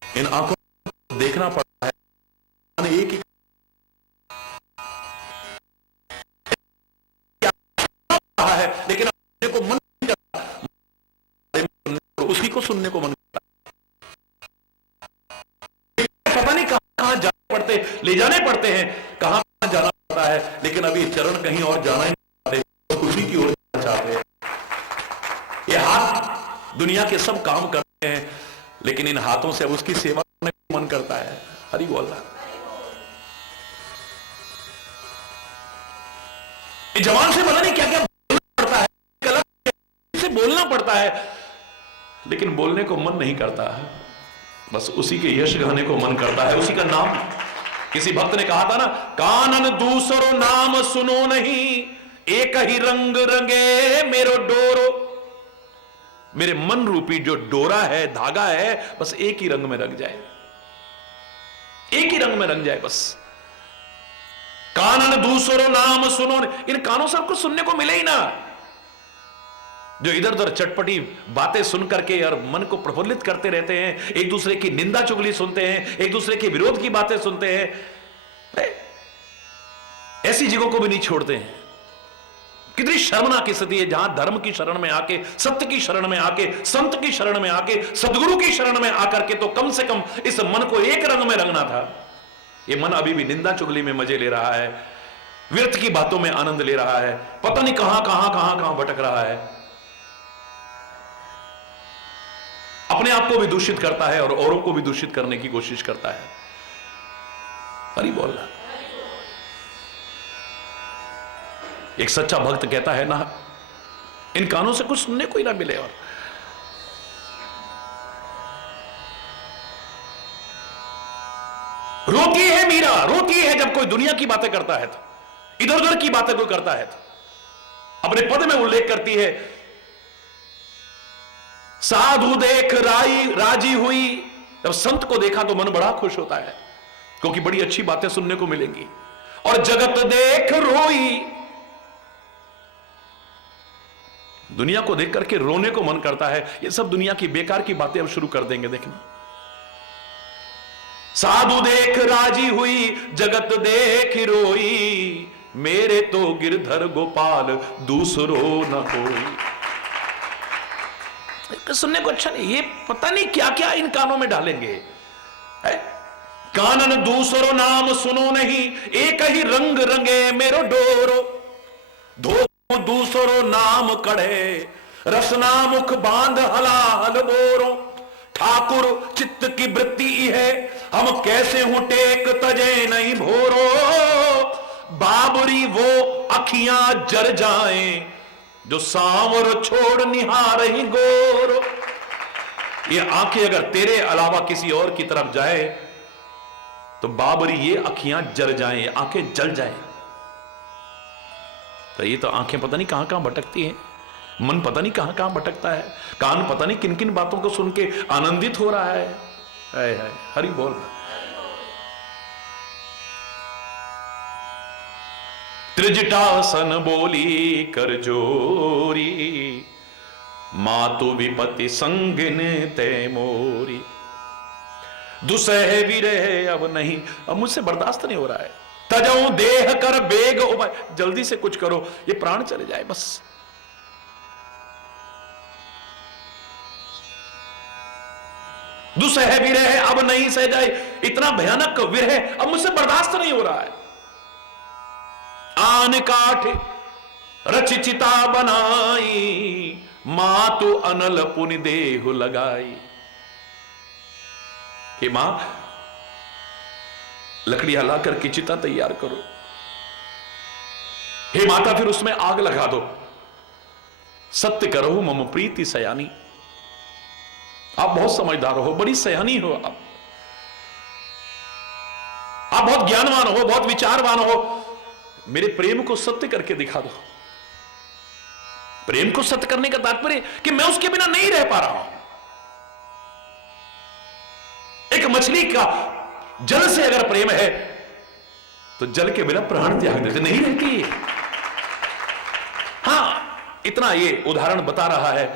इन आंखों को देखना पड़ता है, एक ही है, लेकिन को मन नहीं करता, उसी को सुनने को मन करता है। पता नहीं कहां जाने पड़ते, ले जाने पड़ते हैं, कहां जाना पड़ता है, लेकिन अभी चरण कहीं और जाना ही नहीं, उसी की ओर जाना चाहते हैं। ये हाथ दुनिया के सब काम करते हैं, लेकिन इन हाथों से अब उसकी सेवा करने को मन करता है। हरि बोल रहा, जवान से पता नहीं क्या क्या बोलना पड़ता है, गलत से बोलना पड़ता है, लेकिन बोलने को मन नहीं करता है, बस उसी के यश गाने को मन करता है, उसी का नाम। किसी भक्त ने कहा था ना, कानन दूसरो नाम सुनो नहीं, एक ही रंग रंगे मेरो डोरो। मेरे मन रूपी जो डोरा है, धागा है, बस एक ही रंग में रंग जाए, एक ही रंग में रंग जाए बस। कानन दूसरो नाम सुनो, इन कानों से आपको सुनने को मिले ही ना, जो इधर उधर चटपटी बातें सुन करके और मन को प्रफुल्लित करते रहते हैं, एक दूसरे की निंदा चुगली सुनते हैं, एक दूसरे के विरोध की बातें सुनते हैं, ऐसी जगहों को भी नहीं छोड़ते हैं। कितनी शर्मनाक स्थिति है जहां धर्म की शरण में आके, सत्य की शरण में आके, संत की शरण में आके, सदगुरु की शरण में आकर के तो कम से कम इस मन को एक रंग में रंगना था। ये मन अभी भी निंदा चुगली में मजे ले रहा है, व्यर्थ की बातों में आनंद ले रहा है, पता नहीं कहां कहां कहां कहां भटक रहा है, अपने आप को भी दूषित करता है और औरों को भी दूषित करने की कोशिश करता है। हरि बोल रहा। एक सच्चा भक्त कहता है ना, इन कानों से कुछ सुनने को ही ना मिले। और रोती है मीरा, रोती है जब कोई दुनिया की बातें करता है तो इधर उधर की बातें कोई करता है तो अपने पद में उल्लेख करती है, साधु देख राजी हुई। जब संत को देखा तो मन बड़ा खुश होता है, क्योंकि बड़ी अच्छी बातें सुनने को मिलेंगी। और जगत देख रोई, दुनिया को देख करके रोने को मन करता है। ये सब दुनिया की बेकार की बातें अब शुरू कर देंगे, देखना। साधु देख राजी हुई, जगत देख रोई, मेरे तो गिरधर गोपाल दूसरो न कोई। सुनने को अच्छा नहीं, ये पता नहीं क्या क्या इन कानों में डालेंगे। कानन दूसरो नाम सुनो नहीं, एक ही रंग रंगे मेरो डोरो। धो दूसरो नाम कढ़े, रसना मुख बांध हलाहल बोरो। ठाकुर चित्त की वृत्ति है, हम कैसे हूं टेक तजे नहीं भोरो। बाबरी वो अखियां जर जाएं, जो सांवर छोड़ निहार ही गोरो। ये आंखें अगर तेरे अलावा किसी और की तरफ जाए तो बाबरी ये अखियां जर जाएं, आंखें जल जाएं। तो ये तो आंखें पता नहीं कहां कहां भटकती हैं, मन पता नहीं कहां कहां भटकता है, कान पता नहीं किन किन बातों को सुन के आनंदित हो रहा है। हरि बोल। त्रिजटासन बोली कर जोरी, मातु विपति संगिन ते मोरी। दुसह विरह अब नहीं, अब मुझसे बर्दाश्त नहीं हो रहा है। तजऊ देह कर बेग उपाय, जल्दी से कुछ करो, ये प्राण चले जाए बस। दुसह विरह अब नहीं सह जाए, इतना भयानक विरह अब मुझसे बर्दाश्त नहीं हो रहा है। आन काठ रचिचिता बनाई, मातु अनल पुनि देहु लगाई। कि मां लकड़ियां लाकर के चिता तैयार करो, हे माता फिर उसमें आग लगा दो। सत्य करो मम प्रीति सयानी। आप बहुत समझदार हो, बड़ी सयानी हो, आप बहुत ज्ञानवान हो, बहुत विचारवान हो। मेरे प्रेम को सत्य करके दिखा दो। प्रेम को सत्य करने का तात्पर्य कि मैं उसके बिना नहीं रह पा रहा हूं। एक मछली का जल से अगर प्रेम है तो जल के बिना प्राण त्याग देते नहीं रहती। हां, इतना ये उदाहरण बता रहा है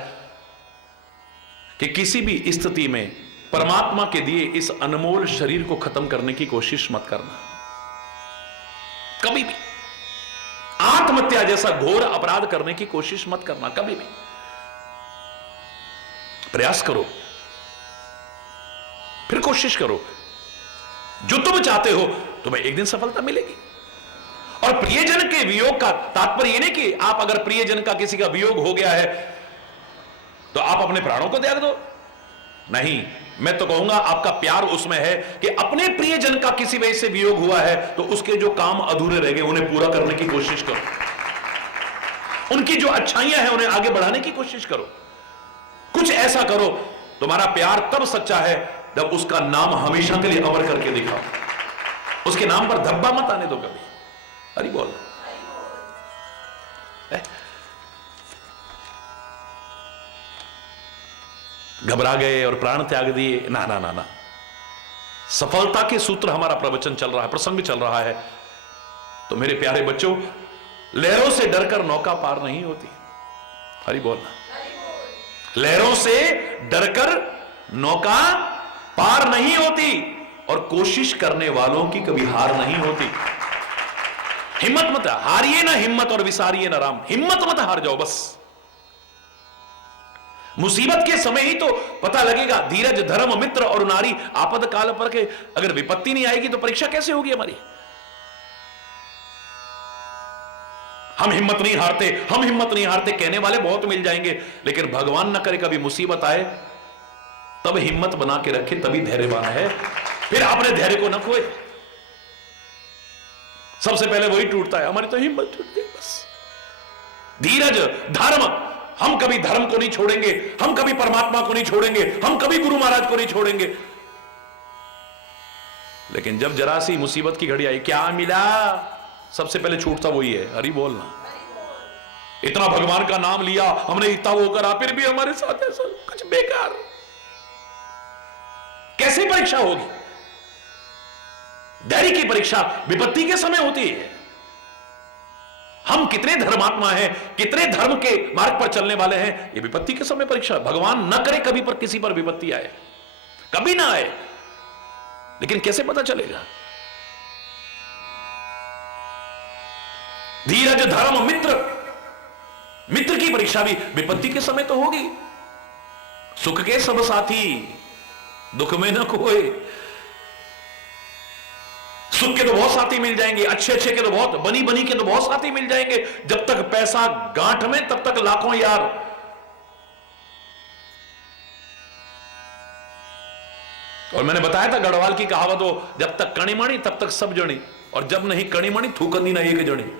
कि किसी भी स्थिति में परमात्मा के दिए इस अनमोल शरीर को खत्म करने की कोशिश मत करना, कभी भी। आत्महत्या जैसा घोर अपराध करने की कोशिश मत करना, कभी भी। प्रयास करो, फिर कोशिश करो। जो तुम चाहते हो तुम्हें एक दिन सफलता मिलेगी। और प्रियजन के वियोग का तात्पर्य यह नहीं कि आप अगर प्रियजन का किसी का वियोग हो गया है तो आप अपने प्राणों को त्याग दो। नहीं, मैं तो कहूंगा आपका प्यार उसमें है कि अपने प्रियजन का किसी वजह से वियोग हुआ है तो उसके जो काम अधूरे रह गए उन्हें पूरा करने की कोशिश करो। उनकी जो अच्छाइयां हैं उन्हें आगे बढ़ाने की कोशिश करो। कुछ ऐसा करो, तुम्हारा प्यार तब सच्चा है जब उसका नाम हमेशा के लिए अमर करके दिखाओ। उसके नाम पर धब्बा मत आने दो कभी। हरि बोल। घबरा गए और प्राण त्याग दिए, ना ना ना ना। सफलता के सूत्र हमारा प्रवचन चल रहा है, प्रसंग चल रहा है। तो मेरे प्यारे बच्चों, लहरों से डरकर नौका पार नहीं होती। हरि बोलना। लहरों से डरकर नौका पार नहीं होती और कोशिश करने वालों की कभी हार नहीं होती। हिम्मत मत हारिए ना, हिम्मत और विसारिए ना राम। हिम्मत मत हार जाओ बस। मुसीबत के समय ही तो पता लगेगा। धीरज धर्म मित्र और नारी आपद काल पर के अगर विपत्ति नहीं आएगी तो परीक्षा कैसे होगी हमारी। हम हिम्मत नहीं हारते, हम हिम्मत नहीं हारते कहने वाले बहुत मिल जाएंगे, लेकिन भगवान न करे कभी मुसीबत आए तब हिम्मत बना के रखे, तभी धैर्यवान है। फिर आपने धैर्य को न खोए। सबसे पहले वही टूटता है, हमारी तो हिम्मत टूट गई बस। धीरज धर्म, हम कभी धर्म को नहीं छोड़ेंगे, हम कभी परमात्मा को नहीं छोड़ेंगे, हम कभी गुरु महाराज को नहीं छोड़ेंगे। लेकिन जब जरा सी मुसीबत की घड़ी आई, क्या मिला? सबसे पहले छूटता वही है। हरि बोलना। इतना भगवान का नाम लिया हमने, इतना वो करा, फिर भी हमारे साथ ऐसा कुछ बेकार। कैसे परीक्षा होगी? धैर्य की परीक्षा विपत्ति के समय होती है। हम कितने धर्मात्मा हैं, कितने धर्म के मार्ग पर चलने वाले हैं, ये विपत्ति के समय परीक्षा। भगवान न करे कभी पर किसी पर विपत्ति आए, कभी ना आए, लेकिन कैसे पता चलेगा? धीरज धर्म मित्र, मित्र की परीक्षा भी विपत्ति के समय तो होगी। सुख के सब साथी, दुख में न कोई। सुख के तो बहुत साथी मिल जाएंगे, अच्छे अच्छे के तो बहुत, बनी बनी के तो बहुत साथी मिल जाएंगे। जब तक पैसा गांठ में तब तक लाखों यार। और मैंने बताया था गढ़वाल की कहावत हो, जब तक कणीमणि तब तक सब जणी, और जब नहीं कणीमणि थूकंदी ना एक जणी।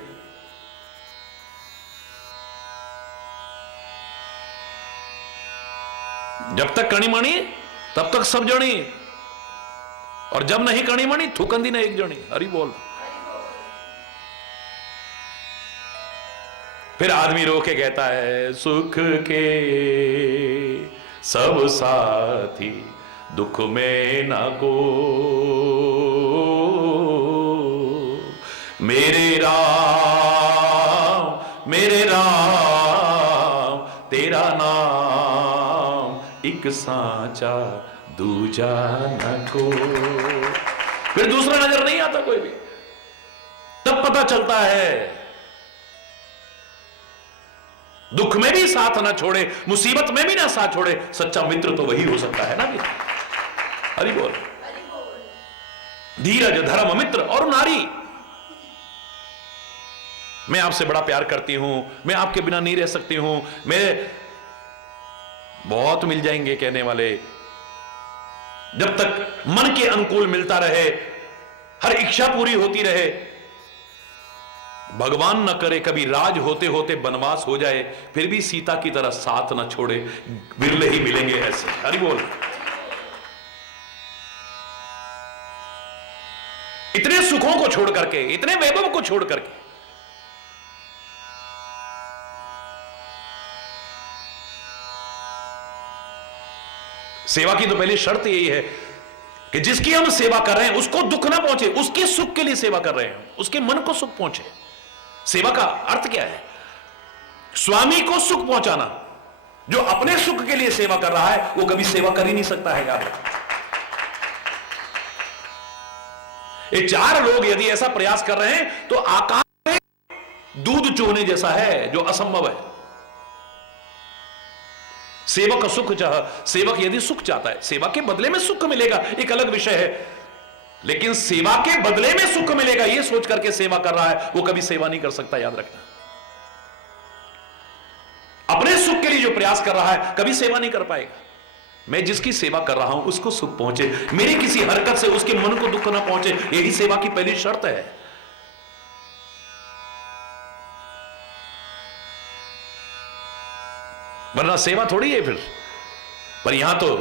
जब तक कणीमणि तब तक सब जणी, और जब नहीं कणीमणि थूकंदी ना एक जणी। हरि बोल। फिर आदमी रो के कहता है, सुख के सब साथी, दुख में ना को। मेरे राम तेरा नाम एक सांचा दूजा न को। फिर दूसरा नजर नहीं आता कोई भी। तब पता चलता है दुख में भी साथ ना छोड़े, मुसीबत में भी ना साथ छोड़े, सच्चा मित्र तो वही हो सकता है ना भी। हरि बोल। धीरज धर्म मित्र और नारी। मैं आपसे बड़ा प्यार करती हूं, मैं आपके बिना नहीं रह सकती हूं, मैं बहुत मिल जाएंगे कहने वाले। जब तक मन के अनुकूल मिलता रहे, हर इच्छा पूरी होती रहे, भगवान न करे कभी राज होते होते वनवास हो जाए, फिर भी सीता की तरह साथ न छोड़े, बिरले ही मिलेंगे ऐसे। हरि बोल। इतने सुखों को छोड़ करके, इतने वैभव को छोड़ करके, सेवा की तो पहली शर्त यही है कि जिसकी हम सेवा कर रहे हैं उसको दुख ना पहुंचे, उसके सुख के लिए सेवा कर रहे हैं, उसके मन को सुख पहुंचे। सेवा का अर्थ क्या है? स्वामी को सुख पहुंचाना। जो अपने सुख के लिए सेवा कर रहा है वो कभी सेवा कर ही नहीं सकता है यार। ये चार लोग यदि ऐसा प्रयास कर रहे हैं तो आकाश में दूध चूहने जैसा है, जो असंभव है। सेवक सुख चाह, सेवक यदि सुख चाहता है, सेवा के बदले में सुख मिलेगा एक अलग विषय है, लेकिन सेवा के बदले में सुख मिलेगा यह सोच करके सेवा कर रहा है, वो कभी सेवा नहीं कर सकता, याद रखना। अपने सुख के लिए जो प्रयास कर रहा है कभी सेवा नहीं कर पाएगा। मैं जिसकी सेवा कर रहा हूं उसको सुख पहुंचे, मेरी किसी हरकत से उसके मन को दुख ना पहुंचे, यही सेवा की पहली शर्त है। वरना सेवा थोड़ी है फिर। पर यहां तो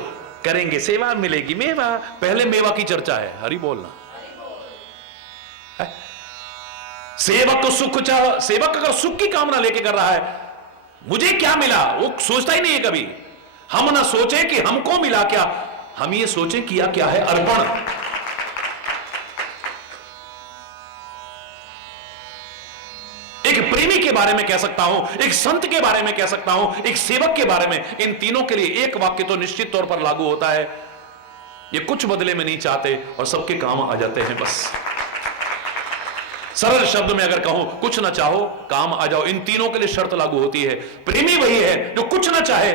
करेंगे सेवा, मिलेगी मेवा, पहले मेवा की चर्चा है। हरि बोलना। सेवक को सुख चाह, सेवक अगर सुख की कामना लेके कर रहा है, मुझे क्या मिला वो सोचता ही नहीं है कभी। हम ना सोचे कि हमको मिला क्या, हम ये सोचे किया क्या है अर्पण। एक प्रेमी के बारे में कह सकता हूं, एक संत के बारे में कह सकता हूं, एक सेवक के बारे में, इन तीनों के लिए एक वाक्य तो निश्चित तौर पर लागू होता है। ये कुछ बदले में नहीं चाहते और सबके काम आ जाते हैं। बस सरल शब्द में अगर कहूं, कुछ ना चाहो काम आ जाओ, इन तीनों के लिए शर्त लागू होती है। प्रेमी वही है जो कुछ ना चाहे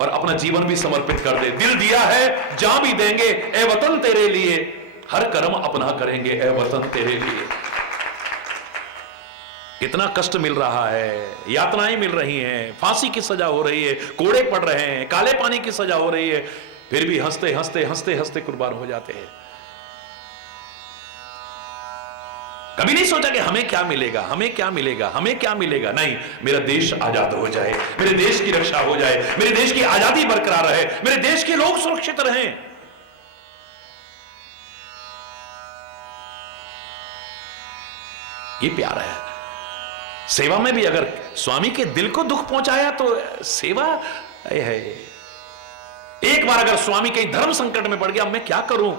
और अपना जीवन भी समर्पित कर दे। दिल दिया है जान भी देंगे ए वतन तेरे लिए, हर कर्म अपना करेंगे ए वतन तेरे लिए। कितना कष्ट मिल रहा है, यातनाएं मिल रही हैं, फांसी की सजा हो रही है, कोड़े पड़ रहे हैं, काले पानी की सजा हो रही है, फिर भी हंसते हंसते हंसते हंसते कुर्बान हो जाते हैं। कभी नहीं सोचा कि हमें क्या मिलेगा, हमें क्या मिलेगा, हमें क्या मिलेगा। नहीं, मेरा देश आजाद हो जाए, मेरे देश की रक्षा हो जाए, मेरे देश की आजादी बरकरार रहे, मेरे देश के लोग सुरक्षित रहें। ये प्यार है। सेवा में भी अगर स्वामी के दिल को दुख पहुंचाया तो सेवा है। एक बार अगर स्वामी कहीं धर्म संकट में पड़ गया, मैं क्या करूं,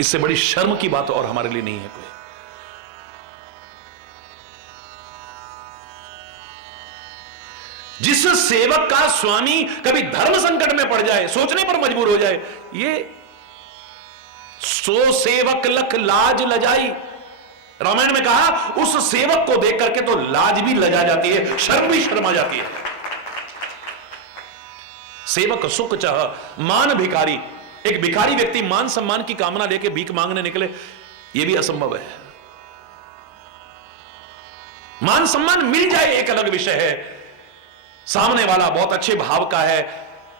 इससे बड़ी शर्म की बात और हमारे लिए नहीं है कोई। जिस सेवक का स्वामी कभी धर्म संकट में पड़ जाए, सोचने पर मजबूर हो जाए, ये सो सेवक लख लाज लजाई, रामायण में कहा, उस सेवक को देख करके तो लाज भी लजा जाती है, शर्म भी शर्मा जाती है। सेवक सुख चाह मान भिखारी, एक भिखारी व्यक्ति मान सम्मान की कामना लेके भीख मांगने निकले, यह भी असंभव है। मान सम्मान मिल जाए एक अलग विषय है, सामने वाला बहुत अच्छे भाव का है,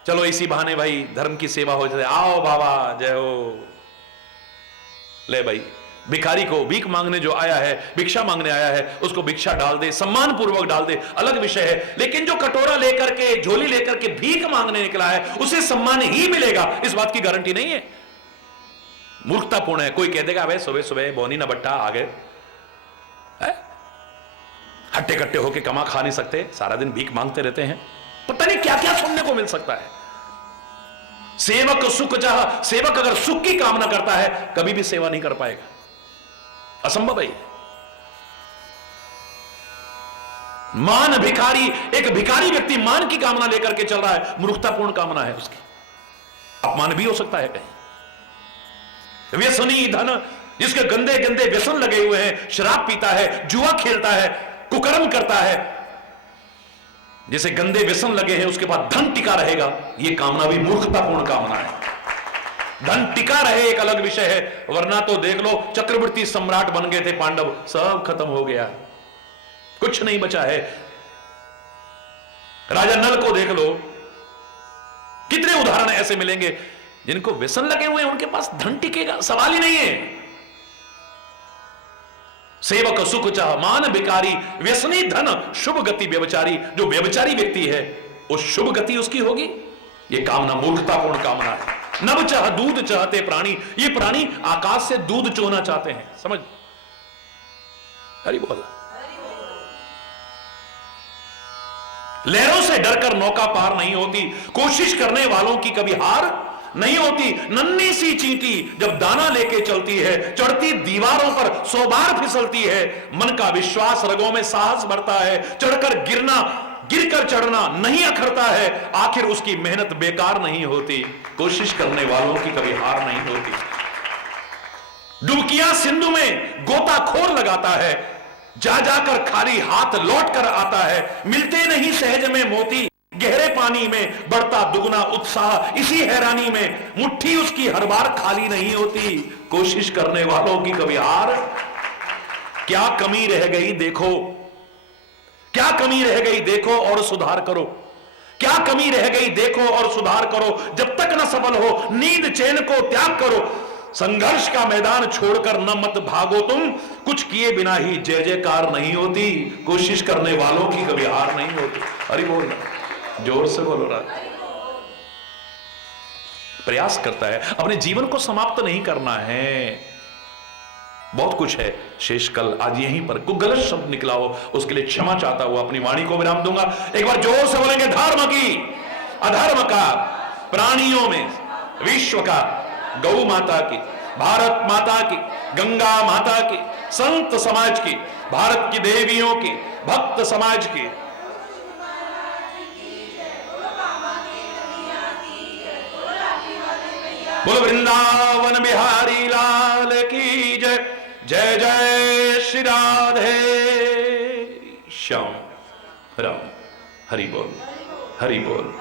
चलो इसी बहाने भाई धर्म की सेवा हो जाए, आओ बाबा जय हो, ले भाई। भिखारी को भीख मांगने जो आया है, भिक्षा मांगने आया है, उसको भिक्षा डाल दे, सम्मान पूर्वक डाल दे, अलग विषय है। लेकिन जो कटोरा लेकर के, झोली लेकर के भीख मांगने निकला है, उसे सम्मान ही मिलेगा, इस बात की गारंटी नहीं है। मूर्खतापूर्ण है। कोई कह देगा भाई सुबह सुबह बोनी न बट्टा आ गए, हट्टे कट्टे होके कमा खा नहीं सकते, सारा दिन भीख मांगते रहते हैं, पता नहीं क्या क्या सुनने को मिल सकता है। सेवक सुख चाह, सेवक अगर सुख की कामना करता है कभी भी सेवा नहीं कर पाएगा, असंभव है। मान भिखारी, एक भिखारी व्यक्ति मान की कामना लेकर के चल रहा है, मूर्खतापूर्ण कामना है उसकी, अपमान भी हो सकता है कहीं। व्यसनी धन, जिसके गंदे गंदे व्यसन लगे हुए हैं, शराब पीता है, जुआ खेलता है, कुकर्म करता है, जैसे गंदे व्यसन लगे हैं, उसके बाद धन टिका रहेगा, यह कामना भी मूर्खतापूर्ण कामना है। धन टिका रहे एक अलग विषय है, वरना तो देख लो चक्रवर्ती सम्राट बन गए थे पांडव, सब खत्म हो गया, कुछ नहीं बचा है। राजा नल को देख लो, कितने उदाहरण ऐसे मिलेंगे जिनको व्यसन लगे हुए हैं, उनके पास धन टिकेगा, सवाल ही नहीं है। सेवक सुख चाह मान भिखारी, व्यसनी धन शुभ गति व्यभिचारी, जो व्यभिचारी व्यक्ति है वो शुभ गति उसकी होगी, ये कामना मूर्खतापूर्ण कामना है। नभ चाह दूध चाहते प्राणी, ये प्राणी आकाश से दूध चोना चाहते हैं, समझ, हरि बोल। लहरों से डरकर नौका पार नहीं होती, कोशिश करने वालों की कभी हार नहीं होती। नन्ही सी चींटी जब दाना लेके चलती है, चढ़ती दीवारों पर 100 बार फिसलती है, मन का विश्वास रगों में साहस भरता है, चढ़कर गिरना, गिरकर चढ़ना नहीं अखरता है, आखिर उसकी मेहनत बेकार नहीं होती, कोशिश करने वालों की कभी हार नहीं होती। डुबकियां सिंधु में गोताखोर लगाता है, जा जाकर खाली हाथ लौट कर आता है, मिलते नहीं सहज में मोती, गहरे पानी में बढ़ता दुगना उत्साह, इसी हैरानी में मुट्ठी उसकी हर बार खाली नहीं होती, कोशिश करने वालों की कभी हार। क्या कमी रह गई देखो, क्या कमी रह गई देखो और सुधार करो, क्या कमी रह गई देखो और सुधार करो, जब तक न सफल हो नींद चैन को त्याग करो, संघर्ष का मैदान छोड़कर न मत भागो तुम, कुछ किए बिना ही जय जयकार नहीं होती, कोशिश करने वालों की कभी हार नहीं होती। हरि बोल, जोर से बोलो ना। प्रयास करता है, अपने जीवन को समाप्त नहीं करना है, बहुत कुछ है शेष कल, आज यहीं पर कोई गलत शब्द निकला हो उसके लिए क्षमा चाहता हुआ अपनी वाणी को विराम दूंगा। एक बार जोर से बोलेंगे, धर्म की, अधर्म का, प्राणियों में, विश्व का, गौ माता की, भारत माता की, गंगा माता की, संत समाज की, भारत की देवियों की, भक्त समाज की, बोलो वृंदावन बिहारी लाल की जय, जय जय श्री राधे श्याम राम। हरि बोल, हरि बोल।